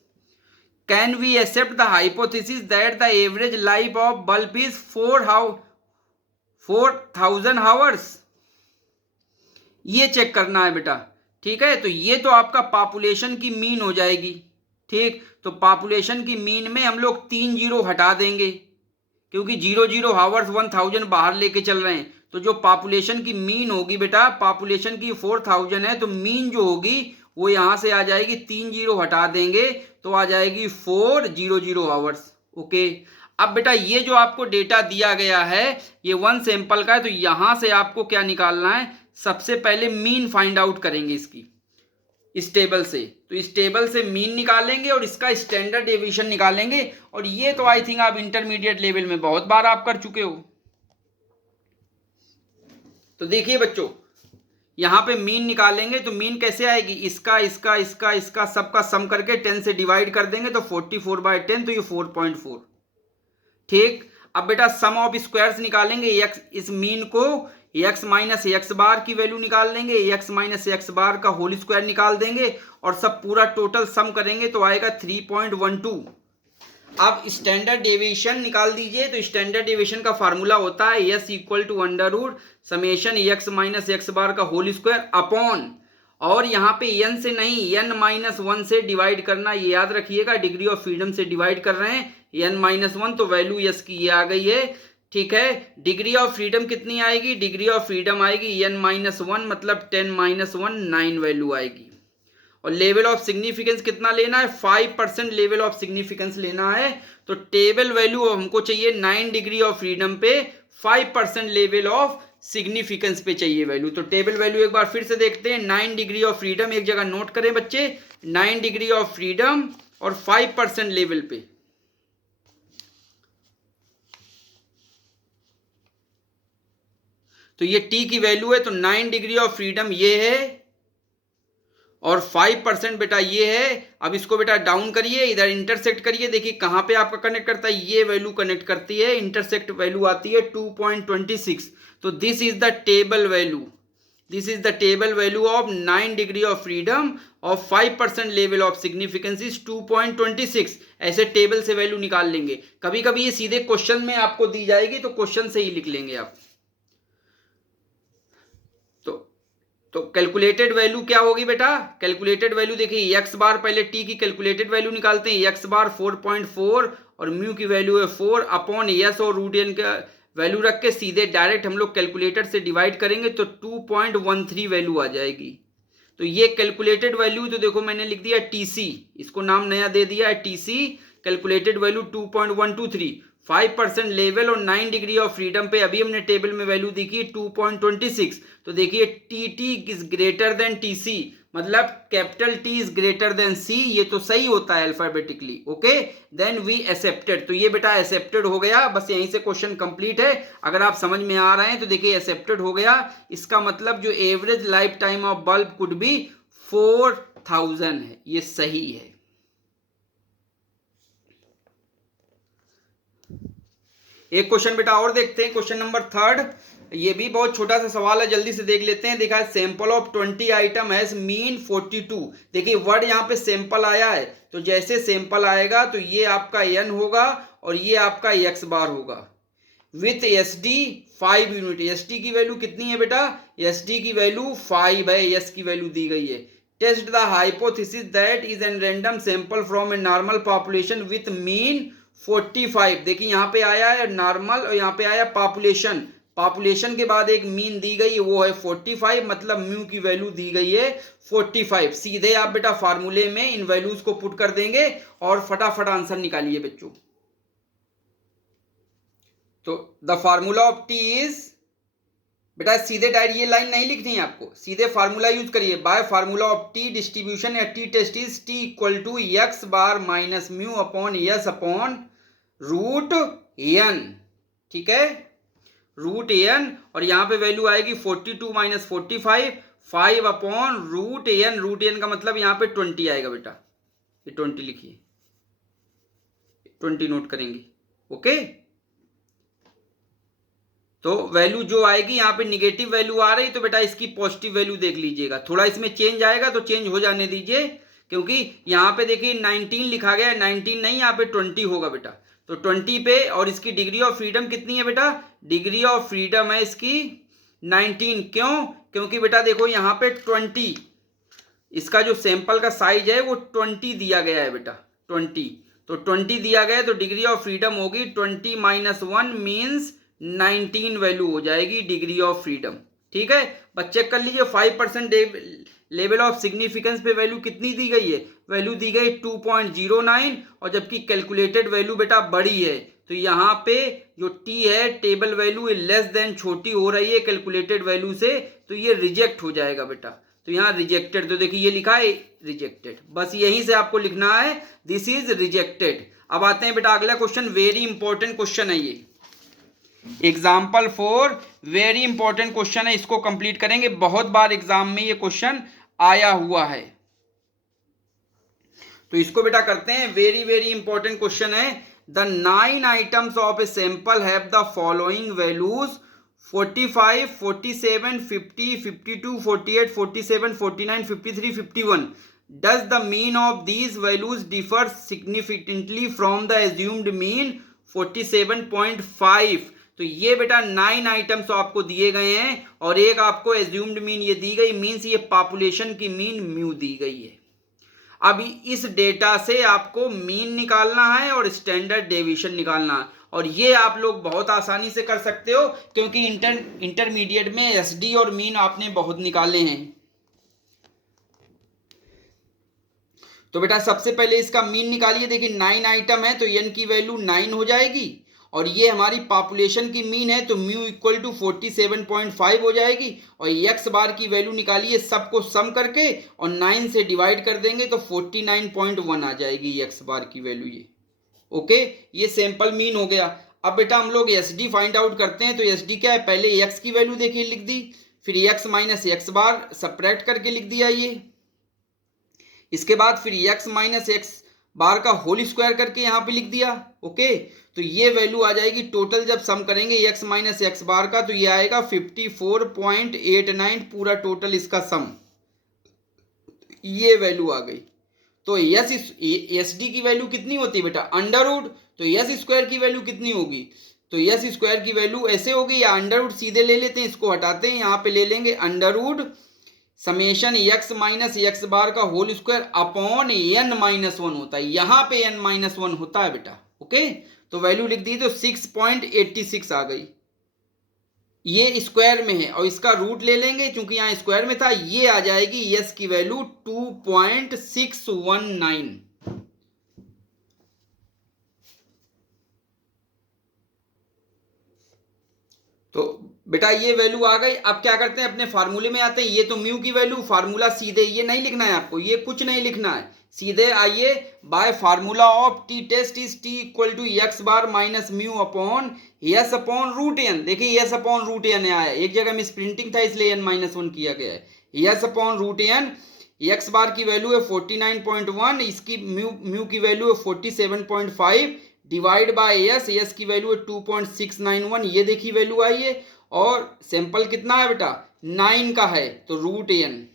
Can we accept the hypothesis that the average life of bulb is 4000 hours. ये चेक करना है बेटा, ठीक है। तो ये तो आपका पॉपुलेशन की मीन हो जाएगी, ठीक। तो पॉपुलेशन की मीन में हम लोग 3 जीरो हटा देंगे, क्योंकि 00 हावर्स 1000 बाहर लेके चल रहे हैं। तो जो पॉपुलेशन की मीन होगी बेटा, पॉपुलेशन की 4000 है, तो मीन जो होगी वो यहां से आ जाएगी, 3 जीरो हटा देंगे तो आ जाएगी 400 हावर्स। ओके, अब बेटा ये जो आपको डेटा दिया गया है ये 1 सैंपल का है, तो यहां से आपको क्या निकालना है, सबसे पहले मीन फाइंड आउट करेंगे इसकी, इस टेबल से। तो इस टेबल से मीन निकालेंगे और इसका स्टैंडर्ड डेविएशन निकालेंगे। और ये तो आई थिंक आप इंटरमीडिएट लेवल में बहुत बार आप कर चुके हो। तो देखिए बच्चों, यहां पे मीन निकालेंगे तो मीन कैसे आएगी, इसका इसका इसका इसका सबका सम करके 10 से डिवाइड कर देंगे तो 44/10, तो ये 4.4, ठीक। अब बेटा सम ऑफ स्क्वायर्स निकालेंगे, एक्स इस मीन को x माइनस एक्स बार की वैल्यू निकाल लेंगे, x माइनस एक्स बार का होल स्क्वायर निकाल देंगे और सब पूरा टोटल सम करेंगे तो आएगा 3.12। अब स्टैंडर्ड डेविएशन निकाल दीजिए। तो स्टैंडर्ड डेविएशन का फार्मूला होता है s equal to under root summation x minus X bar का होल स्क्वायर अपॉन, और यहाँ पे n से नहीं n-1 से डिवाइड करना, ये याद रखिएगा, डिग्री ऑफ फ्रीडम से डिवाइड कर रहे हैं, n-1 तो वैल्यू s की ये आ गई है, ठीक है। डिग्री ऑफ फ्रीडम कितनी आएगी, डिग्री ऑफ फ्रीडम आएगी n-1 मतलब 10-1 9 वैल्यू आएगी। और लेवल ऑफ सिग्निफिकेंस कितना लेना है, 5% लेवल ऑफ सिग्निफिकेंस लेना है। तो टेबल वैल्यू हमको चाहिए 9 डिग्री ऑफ फ्रीडम पे 5% लेवल ऑफ सिग्निफिकेंस पे चाहिए वैल्यू। तो टेबल वैल्यू एक बार फिर से देखते हैं, 9 डिग्री ऑफ फ्रीडम, एक जगह नोट करें बच्चे, 9 डिग्री ऑफ फ्रीडम और 5% लेवल पे तो ये टी की वैल्यू है, तो 9 डिग्री ऑफ फ्रीडम ये है और 5% बेटा ये है। अब इसको बेटा डाउन करिए, इधर इंटरसेक्ट करिए, देखिए कहाँ पे आपका कनेक्ट करता है, ये वैल्यू कनेक्ट करती है, इंटरसेक्ट वैल्यू आती है 2.26। तो this is the table value, this is the table value of 9 degree of freedom और 5% लेवल ऑफ सिग्निफिकेंस इज 2.26। ऐसे टेबल से वैल्यू निकाल लेंगे। कभी कभी ये सीधे क्वेश्चन में आपको दी जाएगी तो क्वेश्चन से ही लिख लेंगे आप। तो कैलकुलेटेड वैल्यू क्या होगी बेटा, कैलकुलेटेड वैल्यू देखिए एक्स बार, पहले टी की कैलकुलेटेड वैल्यू निकालते हैं, एक्स बार 4.4 और म्यू की वैल्यू है 4 अपॉन एस और रूट एन का वैल्यू रख के सीधे डायरेक्ट हम लोग कैलकुलेटर से डिवाइड करेंगे तो 2.13 वैल्यू आ जाएगी। तो ये कैलकुलेटेड वैल्यू तो देखो मैंने लिख दिया टीसी, इसको नाम नया दे दिया है टीसी, कैलकुलेटेड वैल्यू 2.123, 5% लेवल और 9 डिग्री ऑफ फ्रीडम पे अभी हमने टेबल में वैल्यू देखी 2.26। तो देखिए T T is greater than T C, मतलब capital T is greater than C, ये तो सही होता है alphabetically. Okay, then we accepted, तो ये बेटा एक्सेप्टेड हो गया। बस यहीं से क्वेश्चन कंप्लीट है। अगर आप समझ में आ रहे हैं तो देखिए एक्सेप्टेड हो गया, इसका मतलब जो average life time of bulb could be 4000 है, ये सही है। एक क्वेश्चन बेटा और देखते हैं, क्वेश्चन नंबर 3। ये भी बहुत छोटा सा सवाल है, जल्दी से देख लेते हैं। देखा है sample of 20 item has mean 42। देखिए वर्ड यहाँ पे सैंपल आया है, तो जैसे सैंपल आएगा तो ये आपका एन होगा और ये आपका एक्स बार होगा with S D 5 unit. S D की वैल्यू कितनी है बेटा, एस डी की वैल्यू 5 है, एस की वैल्यू दी गई है। Test the hypothesis that is an random sample from a normal population with mean 45। देखिए यहाँ पे आया है नॉर्मल और यहाँ पे आया पॉपुलेशन, पॉपुलेशन के बाद एक मीन दी गई वो है 45, मतलब म्यू की वैल्यू दी गई है 45। सीधे आप बेटा फार्मूले में इन वैल्यूज को पुट कर देंगे और फटाफट आंसर निकालिए बच्चों। तो the formula of T is, बेटा सीधे डायरेक्ट ये लाइन नहीं लिखनी है आपको, सीधे फार्मूला यूज करिए। By formula of T distribution या T test is T equal to X bar minus mu upon S upon root N. ठीक है, रूट एन, और यहां पे वैल्यू आएगी 42 minus 45, 5 upon root N. Root N का मतलब यहां पे 20 आएगा बेटा, ये 20 लिखिए, 20 नोट करेंगे। ओके, तो वैल्यू जो आएगी यहाँ पे निगेटिव वैल्यू आ रही, तो बेटा इसकी पॉजिटिव वैल्यू देख लीजिएगा। थोड़ा इसमें चेंज आएगा तो चेंज हो जाने दीजिए, क्योंकि यहाँ पे देखिए 19 लिखा गया है, 19 नहीं यहाँ पे 20 होगा बेटा। तो 20 पे, और इसकी डिग्री ऑफ फ्रीडम कितनी है बेटा, डिग्री ऑफ फ्रीडम है इसकी 19। क्यों, क्योंकि बेटा देखो यहाँ पे 20, इसका जो सैंपल का साइज है वो 20 दिया गया है बेटा, 20। तो 20 दिया गया है, तो डिग्री ऑफ फ्रीडम होगी 20 माइनस 1 मीन्स 19 वैल्यू हो जाएगी डिग्री ऑफ फ्रीडम। ठीक है, बस चेक कर लीजिए 5% लेवल ऑफ सिग्निफिकेंस पे वैल्यू कितनी दी गई है, वैल्यू दी गई 2.09, और जबकि कैलकुलेटेड वैल्यू बेटा बड़ी है, तो यहाँ पे जो टी है टेबल वैल्यू लेस देन छोटी हो रही है कैलकुलेटेड वैल्यू से, तो ये रिजेक्ट हो जाएगा बेटा। तो यहाँ रिजेक्टेड, तो देखिए ये लिखा है रिजेक्टेड, बस यहीं से आपको लिखना है दिस इज रिजेक्टेड। अब आते हैं बेटा अगला क्वेश्चन, वेरी इंपॉर्टेंट क्वेश्चन है ये, एग्जाम्पल 4, वेरी इंपॉर्टेंट क्वेश्चन है, इसको कंप्लीट करेंगे। बहुत बार एग्जाम में ये क्वेश्चन आया हुआ है, तो इसको बेटा करते हैं। वेरी वेरी इंपॉर्टेंट क्वेश्चन है। The 9 items of a sample have the following values 45, 47, 50, 52, 48, 47, 49, 53, 51. Does the mean of these values differ significantly from the assumed mean 47.5? तो ये बेटा 9 आइटम्स आपको दिए गए हैं और एक आपको एज्यूम्ड मीन ये दी गई, मीन्स ये पॉपुलेशन की मीन म्यू दी गई है। अब इस डेटा से आपको मीन निकालना है और स्टैंडर्ड डेविएशन निकालना है, और ये आप लोग बहुत आसानी से कर सकते हो, क्योंकि इंटरमीडिएट में एसडी और मीन आपने बहुत निकाले हैं। तो बेटा सबसे पहले इसका मीन निकालिए। देखिए 9 आइटम है तो एन की वैल्यू 9 हो जाएगी, और ये हमारी पॉपुलेशन की मीन है तो म्यू इक्वल टू 47.5 हो जाएगी, और एक्स बार की वैल्यू निकालिए सबको सम करके और 9 से डिवाइड कर देंगे तो 49.1 आ जाएगी एक्स बार की वैल्यू ये। ओके, ये सैंपल मीन हो गया। अब बेटा हम लोग एस डी फाइंड आउट करते हैं। तो एस डी क्या है, पहले एक्स की वैल्यू देखिए लिख दी, फिर एक्स माइनस एक्स बार सब्ट्रैक्ट करके लिख दिया ये, इसके बाद फिर एक्स माइनस एक्स बार का होल स्क्वायर करके यहाँ पे लिख दिया। ओके, तो ये वैल्यू आ जाएगी टोटल जब सम करेंगे एक्स माइनस एक्स बार का, तो ये आएगा 54.89 पूरा टोटल इसका सम, ये वैल्यू आ गई। तो एस डी की वैल्यू कितनी होती है बेटा, अंडर रूट। तो एस स्क्वायर की वैल्यू कितनी होगी, तो एस स्क्वायर की वैल्यू ऐसे होगी, या अंडर रूट सीधे ले लेते हैं, इसको हटाते हैं, यहाँ पे ले लेंगे under root summation X minus X bar का whole square upon N minus one होता है, यहाँ पे एन माइनस वन होता है बेटा। ओके, तो वैल्यू लिख दी, तो 6.86 आ गई, ये स्क्वायर में है और इसका रूट ले लेंगे क्योंकि यहाँ स्क्वायर में था, ये आ जाएगी यस की वैल्यू 2.619। तो बेटा ये वैल्यू आ गई। अब क्या करते हैं, अपने फार्मूले में आते हैं। ये तो म्यू की वैल्यू, फार्मूला सीधे ये नहीं लिखना है आपको, ये कुछ नहीं लिखना है, सीधे आइए by formula of T test is T equal to X bar minus mu upon S upon root N. देखिए एस अपॉन रूट एन आया, एक जगह मिस प्रिंटिंग था इसलिए एन माइनस वन किया गया है। S upon root N, X bar की वैल्यू है 49.1, इसकी म्यू की वैल्यू है 47.5 डिवाइड बाय एस, एस की वैल्यू है 2.691, ये देखिए वैल्यू आई है। और सैंपल कितना है बेटा, 9 का है, तो रूट एन,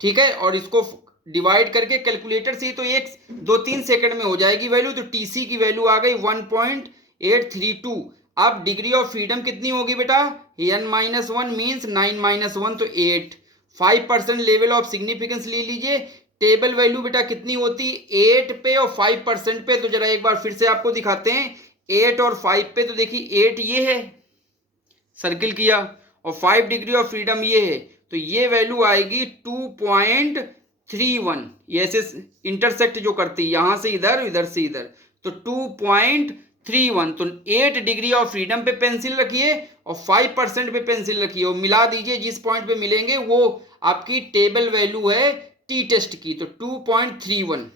ठीक है। और इसको डिवाइड करके कैलकुलेटर से तो 1-2-3 सेकंड में हो जाएगी वैल्यू। तो टीसी की वैल्यू आ गई 1.832। अब डिग्री ऑफ फ्रीडम कितनी होगी बेटा, N minus one means 9 minus one, तो 8। 5% लेवल ऑफ सिग्निफिकेंस ले लीजिए। टेबल वैल्यू बेटा कितनी होती, 8 पे और 5% पे। तो जरा एक बार फिर से आपको दिखाते हैं, 8 और 5 पे, तो देखिए 8 ये है, सर्किल किया, और 5 डिग्री ऑफ फ्रीडम ये है, तो ये वैल्यू आएगी 2.31। ये ऐसे इंटरसेक्ट जो करती है, यहां से इधर, इधर से इधर, तो 2.31। तो 8 डिग्री ऑफ फ्रीडम पे पेंसिल रखिए और 5% पे पेंसिल रखिए और मिला दीजिए, जिस पॉइंट पे मिलेंगे वो आपकी टेबल वैल्यू है टी टेस्ट की, तो 2.31।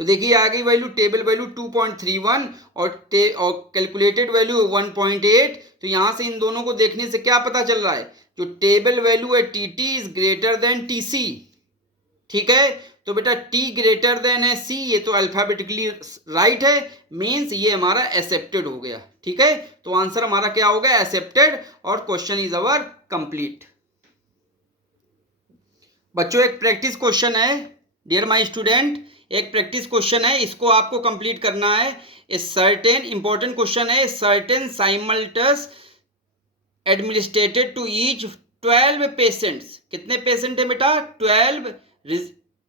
तो देखिए आ गई वैल्यू, टेबल वैल्यू 2.31 और कैलकुलेटेड वैल्यू 1.8। तो यहां से इन दोनों को देखने से क्या पता चल रहा है, जो टेबल वैल्यू है T T is greater than T C, ठीक है। तो बेटा टी ग्रेटर देन है सी, ये तो अल्फाबेटिकली राइट है, मीन्स ये हमारा एक्सेप्टेड हो गया, ठीक है। तो आंसर हमारा क्या हो गया, एक्सेप्टेड, और क्वेश्चन इज अवर कंप्लीट। बच्चों एक प्रैक्टिस क्वेश्चन है, डियर माय स्टूडेंट, एक प्रैक्टिस क्वेश्चन है, इसको आपको कंप्लीट करना है। ए सर्टेन इंपॉर्टेंट क्वेश्चन है, certain simultaneous administrated to each 12 patients. कितने पेशेंट है बेटा, 12।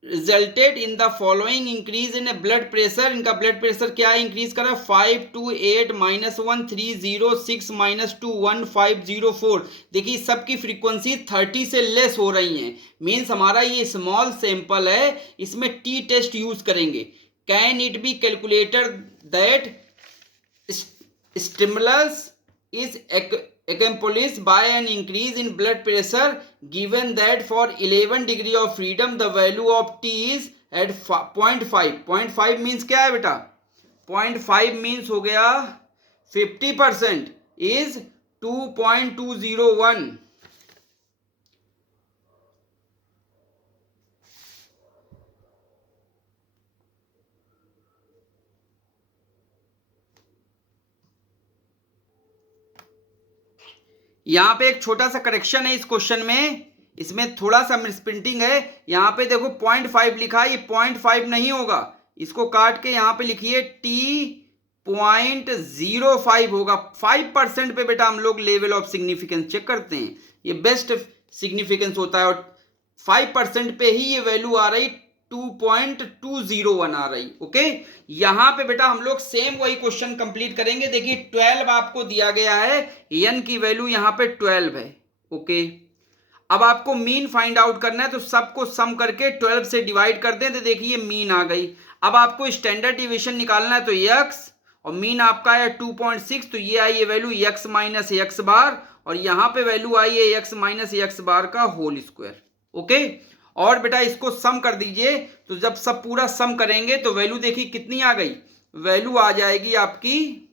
Resulted in the following increase in blood pressure. इनका ब्लड प्रेशर क्या इंक्रीज करा, 528 -1 306 -2 1504। देखिए सबकी फ्रीक्वेंसी 30 से लेस हो रही हैं, मीन्स हमारा ये स्मॉल सैंपल है, इसमें टी टेस्ट यूज करेंगे। Can it be calculated that stimulus is accomplished by an increase in blood pressure given that for 11 degree of freedom the value of t is at 0.5। 0.5 means क्या है बेटा, 0.5 means हो गया 50% is 2.201। यहाँ पे एक छोटा सा करेक्शन है इस क्वेश्चन में, इसमें थोड़ा सा मिसप्रिंटिंग है। यहाँ पे देखो 0.5 लिखा है, ये 0.5 नहीं होगा, इसको काट के यहाँ पे लिखिए t.05 होगा। 5% पे बेटा हम लोग लेवल ऑफ सिग्निफिकेंस चेक करते हैं, ये बेस्ट सिग्निफिकेंस होता है, और 5% पे ही ये वैल्यू आ रही, 2.201 आ रही। ओके, यहां पे बेटा हम लोग सेम वही क्वेश्चन कंप्लीट करेंगे। देखिए 12 आपको दिया गया है, n की वैल्यू यहां पे 12 है। ओके, अब आपको मीन फाइंड आउट करना है, तो सबको सम करके 12 से डिवाइड कर दें, तो देखिए मीन आ गई। अब आपको स्टैंडर्ड डिविएशन निकालना है, तो x और मीन आपका है 2.6, तो ये आई है वैल्यू x माइनस एक्स बार, और यहां पे वैल्यू आई है x माइनस एक्स बार का होल स्क्वायर। ओके, और बेटा इसको सम कर दीजिए, तो जब सब पूरा सम करेंगे तो वैल्यू देखिए कितनी आ गई, वैल्यू आ जाएगी आपकी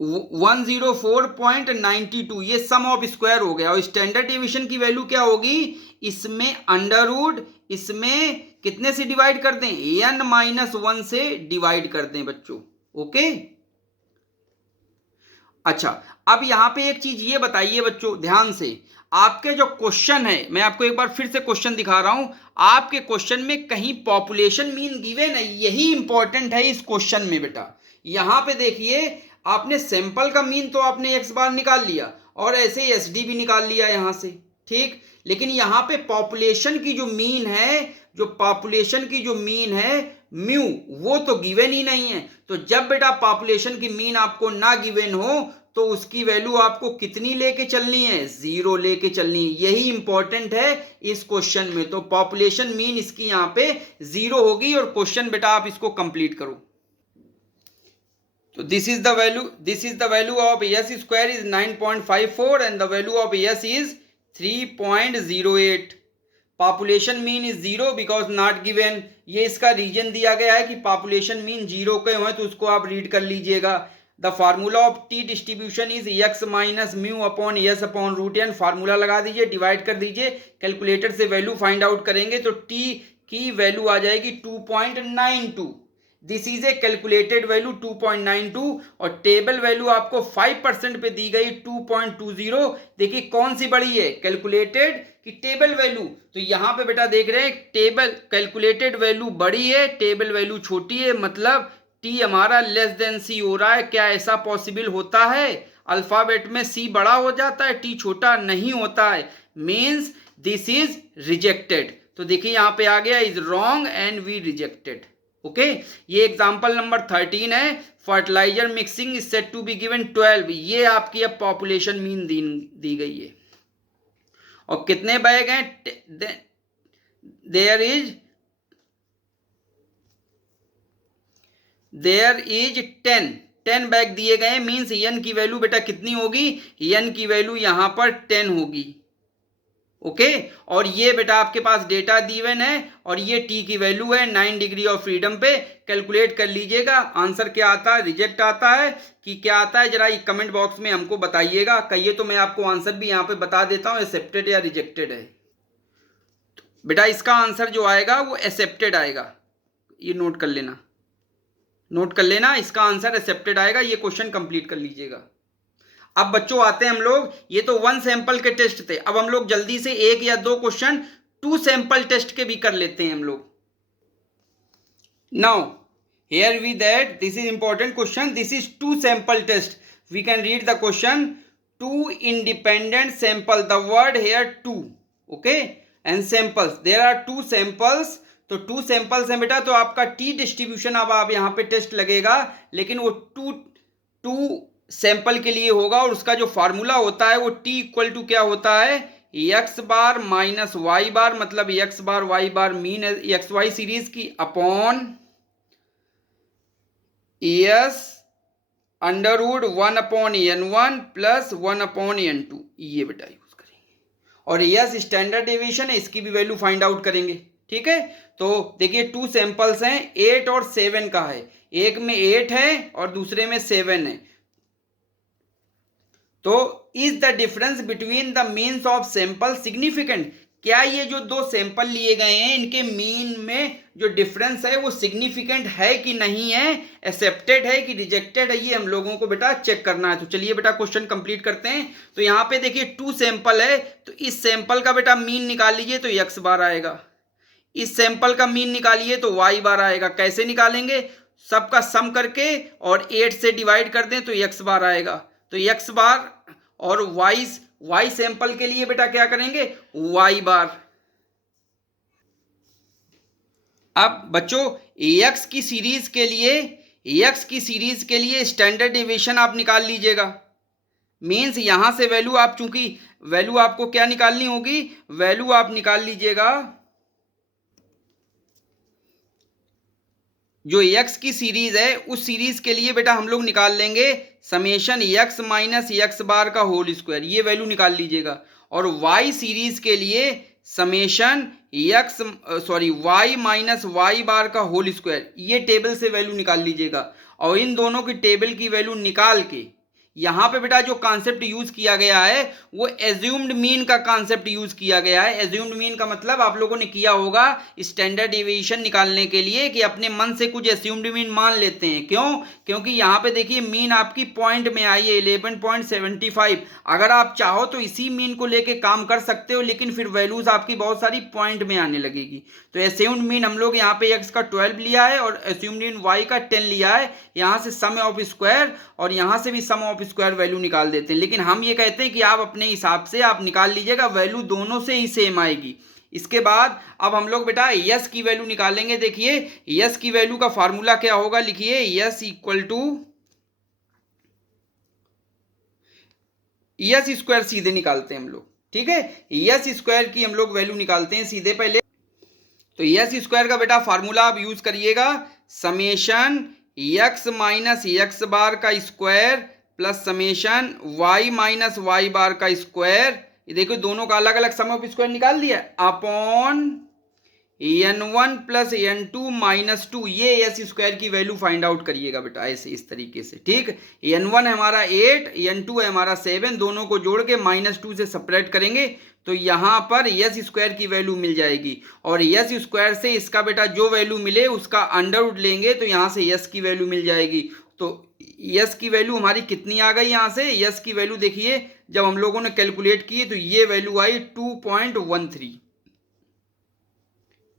104.92। ये सम ऑफ स्क्वायर हो गया। और स्टैंडर्ड डेविएशन की वैल्यू क्या होगी, इसमें अंडर रूट, इसमें कितने से डिवाइड कर दें, n-1 से डिवाइड कर दें बच्चों। ओके, अच्छा अब यहां पे एक चीज ये बताइए बच्चों ध्यान से, आपके जो क्वेश्चन है, मैं आपको एक बार फिर से क्वेश्चन दिखा रहा हूं, आपके क्वेश्चन में कहीं पॉपुलेशन मीन गिवन है, यही इंपॉर्टेंट है इस क्वेश्चन में बेटा। यहां पे देखिए, आपने सैंपल का मीन तो आपने x बार निकाल लिया और ऐसे ही SD भी निकाल लिया यहां से, ठीक, लेकिन यहां पे पॉपुलेशन की जो मीन है, जो पॉपुलेशन की जो मीन है म्यू, वो तो गिवन ही नहीं है। तो जब बेटा पॉपुलेशन की मीन आपको ना गिवन हो तो उसकी वैल्यू आपको कितनी लेके चलनी है, 0 लेके चलनी है। यही इंपॉर्टेंट है इस क्वेश्चन में। तो पॉपुलेशन मीन इसकी यहां पे 0 होगी और क्वेश्चन बेटा आप इसको कंप्लीट करो। तो this is the value of s square is 9.54 and the value of s is 3.08. Population mean is 0 because not given. ये इसका रीजन दिया गया है कि पॉपुलेशन मीन 0 के हुए, तो उसको आप रीड कर लीजिएगा। The formula of T distribution is x minus mu upon S upon root N. Formula लगा दीजिए, डिवाइड कर दीजिए, कैलकुलेटर से वैल्यू फाइंड आउट करेंगे तो टी की वैल्यू आ जाएगी 2.92। This is a calculated value 2.92 और टेबल वैल्यू आपको 5% पे दी गई 2.20। देखिए कौन सी बड़ी है, कैलकुलेटेड की टेबल वैल्यू। तो यहां पे बेटा देख रहे हैं टेबल कैलकुलेटेड वैल्यू बड़ी है, टेबल वैल्यू छोटी है, मतलब टी हमारा लेस देन सी हो रहा है। क्या ऐसा पॉसिबल होता है, अल्फाबेट में सी बड़ा हो जाता है टी छोटा नहीं होता है, मीन्स दिस इज रिजेक्टेड। तो देखिए यहां पे आ गया is wrong and we rejected. Okay, ये एग्जांपल नंबर 13 है। Fertilizer mixing is said to be given 12। ये आपकी अब पॉपुलेशन मीन दी गई है और कितने बैग हैं, देयर इज 10 बैग दिए गए, मीन्स n की वैल्यू बेटा कितनी होगी, n की वैल्यू यहां पर 10 होगी। ओके, और ये बेटा आपके पास डेटा गिवन है और ये टी की वैल्यू है 9 डिग्री ऑफ फ्रीडम पे। कैलकुलेट कर लीजिएगा, आंसर क्या आता है, रिजेक्ट आता है कि क्या आता है, जरा कमेंट बॉक्स में हमको बताइएगा। कहिए तो मैं आपको आंसर भी यहाँ पे बता देता हूँ, एक्सेप्टेड या रिजेक्टेड है। बेटा इसका आंसर जो आएगा वो एक्सेप्टेड आएगा, ये नोट कर लेना, इसका आंसर एक्सेप्टेड आएगा। ये क्वेश्चन कंप्लीट कर लीजिएगा। अब बच्चों आते हैं हम लोग, ये तो 1 सैंपल के टेस्ट थे, अब हम लोग जल्दी से 1 या 2 क्वेश्चन 2 सैंपल टेस्ट के भी कर लेते हैं हम लोग। Now here we that this is important question, this is 2 sample test. We can read the question, 2 independent sample, the word here 2, okay, and samples, there are 2 samples. तो 2 samples हैं बेटा, तो आपका टी डिस्ट्रीब्यूशन अब आप यहां पे test लगेगा, लेकिन वो 2 सैंपल के लिए होगा और उसका जो फार्मूला होता है वो टी इक्वल टू क्या होता है, X bar minus Y bar, मतलब X bar Y bar mean X Y series की upon S under root 1/n1 plus 1/n2। ये बेटा यूज करेंगे और एस स्टैंडर्ड डेविएशन है, इसकी भी वैल्यू फाइंड आउट करेंगे। ठीक है, तो देखिए 2 सैंपल्स हैं, 8 और 7 का है, एक में 8 है और दूसरे में 7 है। तो is the difference between the means of sample significant, क्या ये जो 2 सैंपल लिए गए हैं इनके मीन में जो डिफरेंस है वो सिग्निफिकेंट है कि नहीं है, एक्सेप्टेड है कि रिजेक्टेड है, ये हम लोगों को बेटा चेक करना है। तो चलिए बेटा क्वेश्चन कंप्लीट करते हैं। तो यहाँ पे देखिए 2 सैंपल है, तो इस सैंपल का बेटा मीन निकाल लीजिए तो x बार आएगा, इस सैंपल का मीन निकालिए तो y बार आएगा। कैसे निकालेंगे, सबका सम करके और 8 से डिवाइड कर दें तो x बार आएगा। तो x बार और y सैंपल के लिए बेटा क्या करेंगे, y बार। अब बच्चों x की सीरीज के लिए स्टैंडर्ड डेविएशन आप निकाल लीजिएगा, मीन्स यहां से वैल्यू आप, चूंकि वैल्यू आपको क्या निकालनी होगी, वैल्यू आप निकाल लीजिएगा जो x की सीरीज है उस सीरीज के लिए बेटा हम लोग निकाल लेंगे समेशन x माइनस x बार का होल स्क्वायर, ये वैल्यू निकाल लीजिएगा। और y सीरीज के लिए summation Y minus Y bar का होल स्क्वायर, ये टेबल से वैल्यू निकाल लीजिएगा और इन दोनों की टेबल की वैल्यू निकाल के यहाँ पे बेटा जो कॉन्सेप्ट यूज किया गया है वो एज्यूम्ड मीन का कॉन्सेप्ट यूज किया गया है। एज्यूम्ड मीन का मतलब आप लोगों ने किया होगा स्टैंडर्ड डेविएशन निकालने के लिए कि अपने मन से कुछ एज्यूम्ड मीन मान लेते हैं। क्यों? क्योंकि यहाँ पे देखिए मीन आपकी पॉइंट में आई है 11.75। अगर आप चाहो तो इसी मीन को लेके काम कर सकते हो, लेकिन फिर वैल्यूज आपकी बहुत सारी पॉइंट में आने लगेगी। तो एज्यूम्ड मीन हम लोग यहाँ पे x का 12 लिया है और एज्यूम्ड मीन y का 10 लिया है। यहाँ से सम ऑफ स्क्वायर और यहाँ से भी सम ऑफ स्क्वायर वैल्यू निकाल देते हैं, लेकिन हम ये कहते हैं कि आप अपने हिसाब से आप निकाल लीजिएगा, वैल्यू दोनों से ही सेम आएगी। इसके बाद अब हम लोग बेटा यस की वैल्यू निकालेंगे। देखिए यस की वैल्यू का फार्मूला क्या होगा, लिखिए S equal to S square सीधे निकालते हैं हम लोग, ठीक है। यस स्क्वायर की हम लोग वैल्यू निकालते हैं सीधे पहले। तो यस स्क्वायर का बेटा फार्मूला आप यूज करिएगा, summation X minus X bar का square plus summation Y minus Y bar का स्क्वायर। ये देखो दोनों का अलग अलग सम ऑफ स्क्वायर निकाल दिया, upon n1 plus n2 minus 2। ये एस स्क्वायर की वैल्यू फाइंड आउट करिएगा बेटा ऐसे इस तरीके से, ठीक। n1 है हमारा 8, n2 है हमारा 7, दोनों को जोड़ के -2 से सेपरेट करेंगे तो यहाँ पर यस स्क्वायर की वैल्यू मिल जाएगी। और यस स्क्वायर से इसका बेटा जो वैल्यू मिले उसका अंडर रूट लेंगे तो यहाँ से यस की वैल्यू मिल जाएगी। तो यस की वैल्यू हमारी कितनी आ गई, यहाँ से यस की वैल्यू देखिए जब हम लोगों ने कैलकुलेट की तो ये वैल्यू आई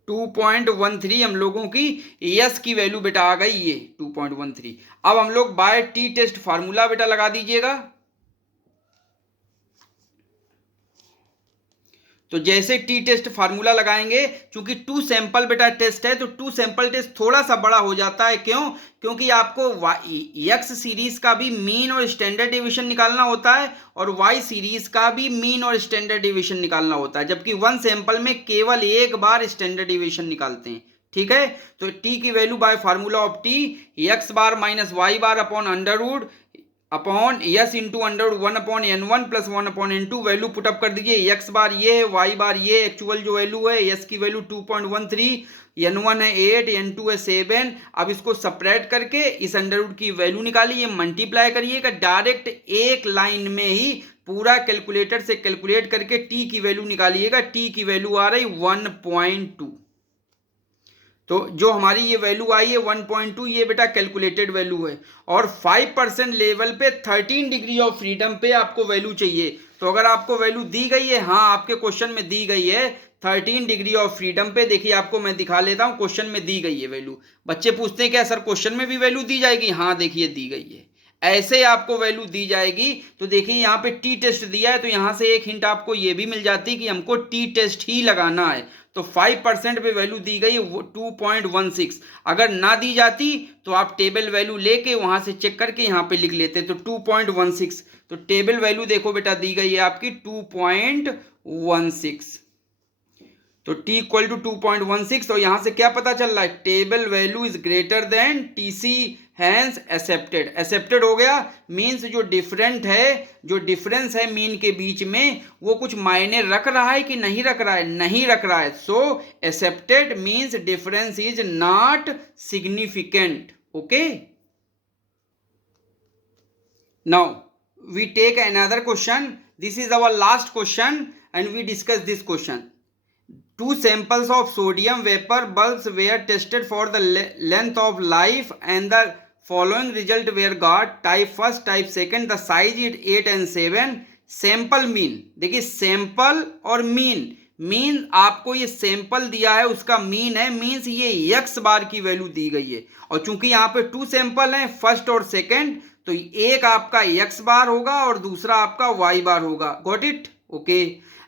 2.13 हम लोगों की यस की वैल्यू बेटा आ गई ये 2.13। अब हम लोग बाय टी टेस्ट फार्मूला बेटा लगा दीजिएगा। तो जैसे टी टेस्ट फार्मूला लगाएंगे, चूंकि 2 सैंपल बेटा टेस्ट है तो 2 सैंपल टेस्ट थोड़ा सा बड़ा हो जाता है। क्यों? क्योंकि आपको एक्स सीरीज का भी मीन और स्टैंडर्ड डेविएशन निकालना होता है और वाई सीरीज का भी मीन और स्टैंडर्ड डेविएशन निकालना होता है, जबकि 1 सैंपल में केवल एक बार स्टैंडर्ड डेविएशन निकालते हैं, ठीक है। तो टी की value by formula of T X bar minus Y bar upon under root upon S into under 1 upon n1 plus 1 upon n2। Value put up कर दीजिए, एक्स बार ये है, वाई बार ये एक्चुअल जो वैल्यू है, यस की वैल्यू 2.13, n1 है 8, n2 है 7। अब इसको सेपरेट करके इस अंडर रूट की वैल्यू निकालिए, मल्टीप्लाई करिएगा, डायरेक्ट एक लाइन में ही पूरा कैलकुलेटर से कैलकुलेट करके टी की वैल्यू निकालिएगा। टी की वैल्यू आ रही 1.2। तो जो हमारी ये वैल्यू आई है 1.2, ये बेटा कैलकुलेटेड वैल्यू है और 5% लेवल पे 13 डिग्री ऑफ फ्रीडम पे आपको वैल्यू चाहिए। तो अगर आपको वैल्यू दी गई है, हाँ आपके क्वेश्चन में दी गई है 13 डिग्री ऑफ फ्रीडम पे, देखिए आपको मैं दिखा लेता हूँ, क्वेश्चन में दी गई है वैल्यू। बच्चे पूछते हैं क्या सर क्वेश्चन में भी वैल्यू दी जाएगी? हाँ देखिए दी गई है, ऐसे आपको वैल्यू दी जाएगी। तो देखिए यहाँ पे टी टेस्ट दिया है तो यहाँ से एक हिंट आपको ये भी मिल जाती कि हमको टी टेस्ट ही लगाना है। तो 5% पे वैल्यू दी गई 2.16। अगर ना दी जाती तो आप टेबल वैल्यू लेके वहां से चेक करके यहाँ पे लिख लेते, तो 2.16। तो टेबल वैल्यू देखो बेटा दी गई है आपकी 2.16। तो t इक्वल टू 2.16 और यहां से क्या पता चल रहा है, table value is greater than T C, hence accepted. Accepted हो गया मीन्स जो डिफरेंट है, जो डिफरेंस है मीन के बीच में वो कुछ मायने रख रहा है कि नहीं रख रहा है? नहीं रख रहा है। So accepted means difference is not significant. Okay, now we take another question. This is our last question and we discuss this question. 2 samples of sodium vapor bulbs were tested for the length of life and the following result were got: type 1, type 2, the size is 8 and 7। Sample mean, देखिए sample और mean आपको ये sample दिया है उसका mean है, means ये x bar की वैल्यू दी गई है। और चूंकि यहाँ पे 2 सैंपल हैं, फर्स्ट और सेकंड, तो एक आपका एक्स बार होगा और दूसरा आपका वाई बार होगा। Got it? ओके।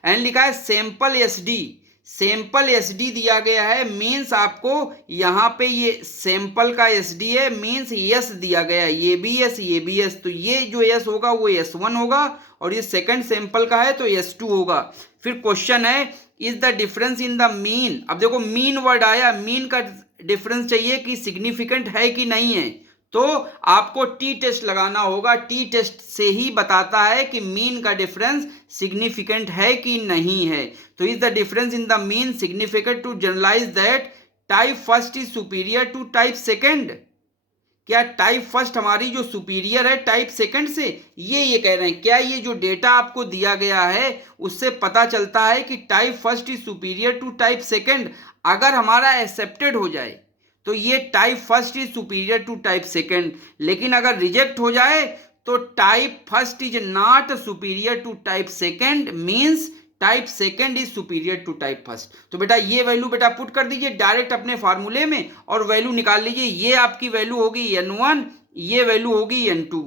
एंड लिखा है sample S D, sample SD दिया गया है, मीन्स आपको यहाँ पे ये सैंपल का एसडी है, मीन्स यस दिया गया है, ये भी यस ये भी यस। तो ये जो यस होगा वो S1 होगा और ये सेकंड सैंपल का है तो S2 होगा। फिर क्वेश्चन है is the difference in the mean. अब देखो मीन वर्ड आया, मीन का डिफरेंस चाहिए कि सिग्निफिकेंट है कि नहीं है। तो आपको टी टेस्ट लगाना होगा। टी टेस्ट से ही बताता है कि मीन का डिफरेंस सिग्निफिकेंट है कि नहीं है। तो is the difference in the mean significant to generalize that type first is superior to type second. क्या टाइप फर्स्ट हमारी जो सुपीरियर है टाइप सेकंड से, ये कह रहे हैं। क्या ये जो डेटा आपको दिया गया है उससे पता चलता है कि type first is superior to type second. अगर हमारा एक्सेप्टेड हो जाए तो ये type first is superior to type second, लेकिन अगर रिजेक्ट हो जाए तो type first is not superior to type second, means type second is superior to type first. तो बेटा ये वैल्यू बेटा पुट कर दीजिए डायरेक्ट अपने फार्मूले में और वैल्यू निकाल लीजिए। ये आपकी वैल्यू होगी n1, ये वैल्यू होगी n2।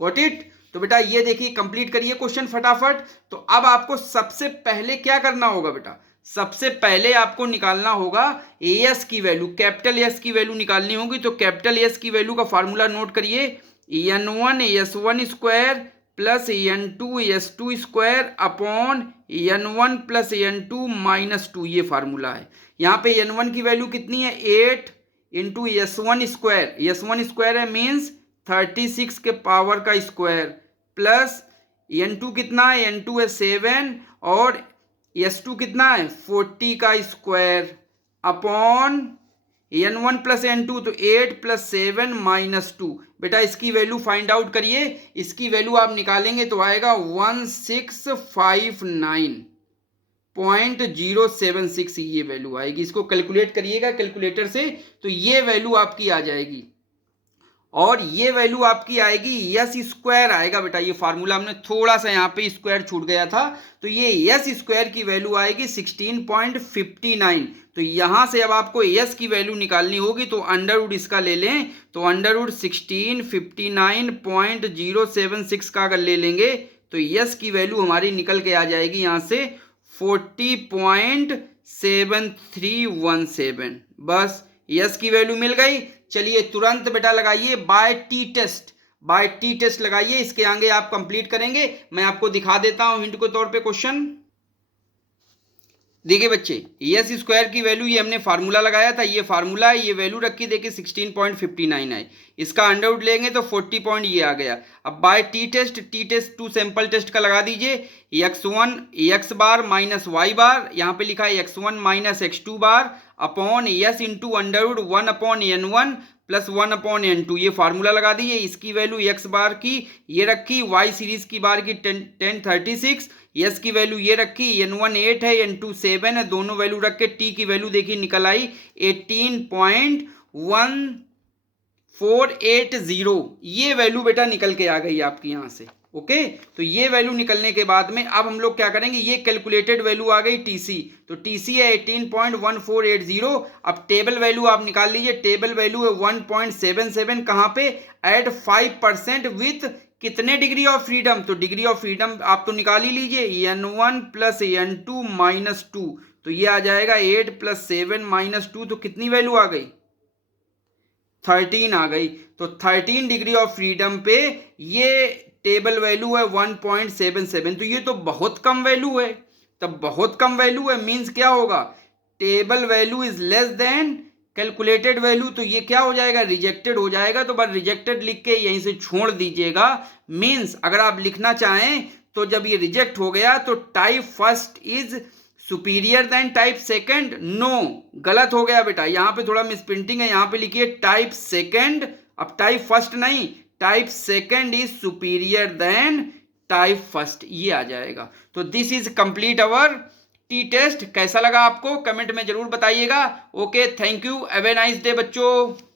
Got it. तो बेटा ये देखिए कंप्लीट करिए क्वेश्चन फटाफट। तो अब आपको सबसे पहले क्या करना होगा बेटा, सबसे पहले आपको निकालना होगा एस की वैल्यू, कैपिटल एस की वैल्यू निकालनी होगी। तो कैपिटल एस की वैल्यू का फार्मूला नोट करिए, n1 s1 square plus n2 s2 square upon n1 plus n2 minus 2, ये फार्मूला है। यहाँ पे n1 की वैल्यू कितनी है 8 into s1 square, s1 square है मीन्स 36 के पावर का स्क्वायर, प्लस n2 कितना है, n2 है 7 और s2 कितना है 40 का square upon n1 plus n2, तो 8 प्लस 7 माइनस 2। बेटा इसकी वैल्यू फाइंड आउट करिए। इसकी वैल्यू आप निकालेंगे तो आएगा 1659.076, ये वैल्यू आएगी। इसको कैलकुलेट करिएगा कैलकुलेटर से, तो ये वैल्यू आपकी आ जाएगी। और ये वैल्यू आपकी आएगी यस स्क्वायर आएगा। बेटा ये फार्मूला हमने थोड़ा सा यहाँ पे स्क्वायर छूट गया था, तो ये यस स्क्वायर की वैल्यू आएगी 16.59। तो यहाँ से अब आपको यस की वैल्यू निकालनी होगी, तो अंडर रूट इसका ले लें, तो अंडर रूट 1659.076 का अगर ले लेंगे तो यस की वैल्यू हमारी निकल के आ जाएगी यहाँ से 40.7317। बस यस की वैल्यू मिल गई। चलिए तुरंत बेटा लगाइए by T test, by T test लगाइए। इसके आगे आप कंप्लीट करेंगे, मैं आपको दिखा देता हूं हिंट के तौर पे क्वेश्चन। देखिए बच्चे एस स्क्वायर की वैल्यू ये हमने फार्मूला लगाया था, ये फार्मूला है, ये वैल्यू रखी, देखिए 16.59 है। इसका अंडर रूट लेंगे तो 40 पॉइंट ये आ गया। अब by T test 2 sample test का लगा दीजिए, x1 x bar minus y bar, यहाँ पे लिखा है x1 minus x2 bar upon S into under root 1 upon n1 plus 1 upon n2, ये फार्मूला लगा दीजिए। इसकी वैल्यू x बार की ये रखी, y सीरीज की बार की 1036, यस की वैल्यू ये रखी, n1 8 है n2 7 है, दोनों वैल्यू रख के टी की वैल्यू देखिए निकल आई 18.1480, ये वैल्यू बेटा निकल के आ गई आपकी यहाँ से। ओके, तो ये वैल्यू निकलने के बाद में अब हम लोग क्या करेंगे, ये कैलकुलेटेड वैल्यू आ गई टीसी, तो टीसी है 18.1480। अब टेबल वैल्यू आप निकाल लीजिए, टेबल वैल्यू है 1.77, कहाँ पे एड 5% विथ कितने डिग्री ऑफ फ्रीडम, तो डिग्री ऑफ फ्रीडम आप तो निकाल ही लीजिए, n1 प्लस n2 माइनस 2, तो ये आ जाएगा 8 प्लस 7 माइनस 2, तो कितनी वैल्यू आ गई 13 आ गई। तो 13 डिग्री ऑफ फ्रीडम पे ये टेबल वैल्यू है 1.77, तो ये तो बहुत कम वैल्यू है। तब बहुत कम वैल्यू है मींस क्या होगा, table value is less then calculated value, तो ये क्या हो जाएगा रिजेक्टेड हो जाएगा। तो बस रिजेक्टेड लिख के यहीं से छोड़ दीजिएगा। मींस अगर आप लिखना चाहें तो जब ये रिजेक्ट हो गया तो type first is superior than type second, no गलत हो गया बेटा, यहाँ पे थोड़ा मिसप्रिंटिंग है, यहाँ पे लिखिए टाइप सेकंड, अब टाइप फर्स्ट नहीं, type second is superior than type first, ये आ जाएगा। तो this is complete our T test. कैसा लगा आपको कमेंट में जरूर बताइएगा। Okay, thank you, have a nice day बच्चों।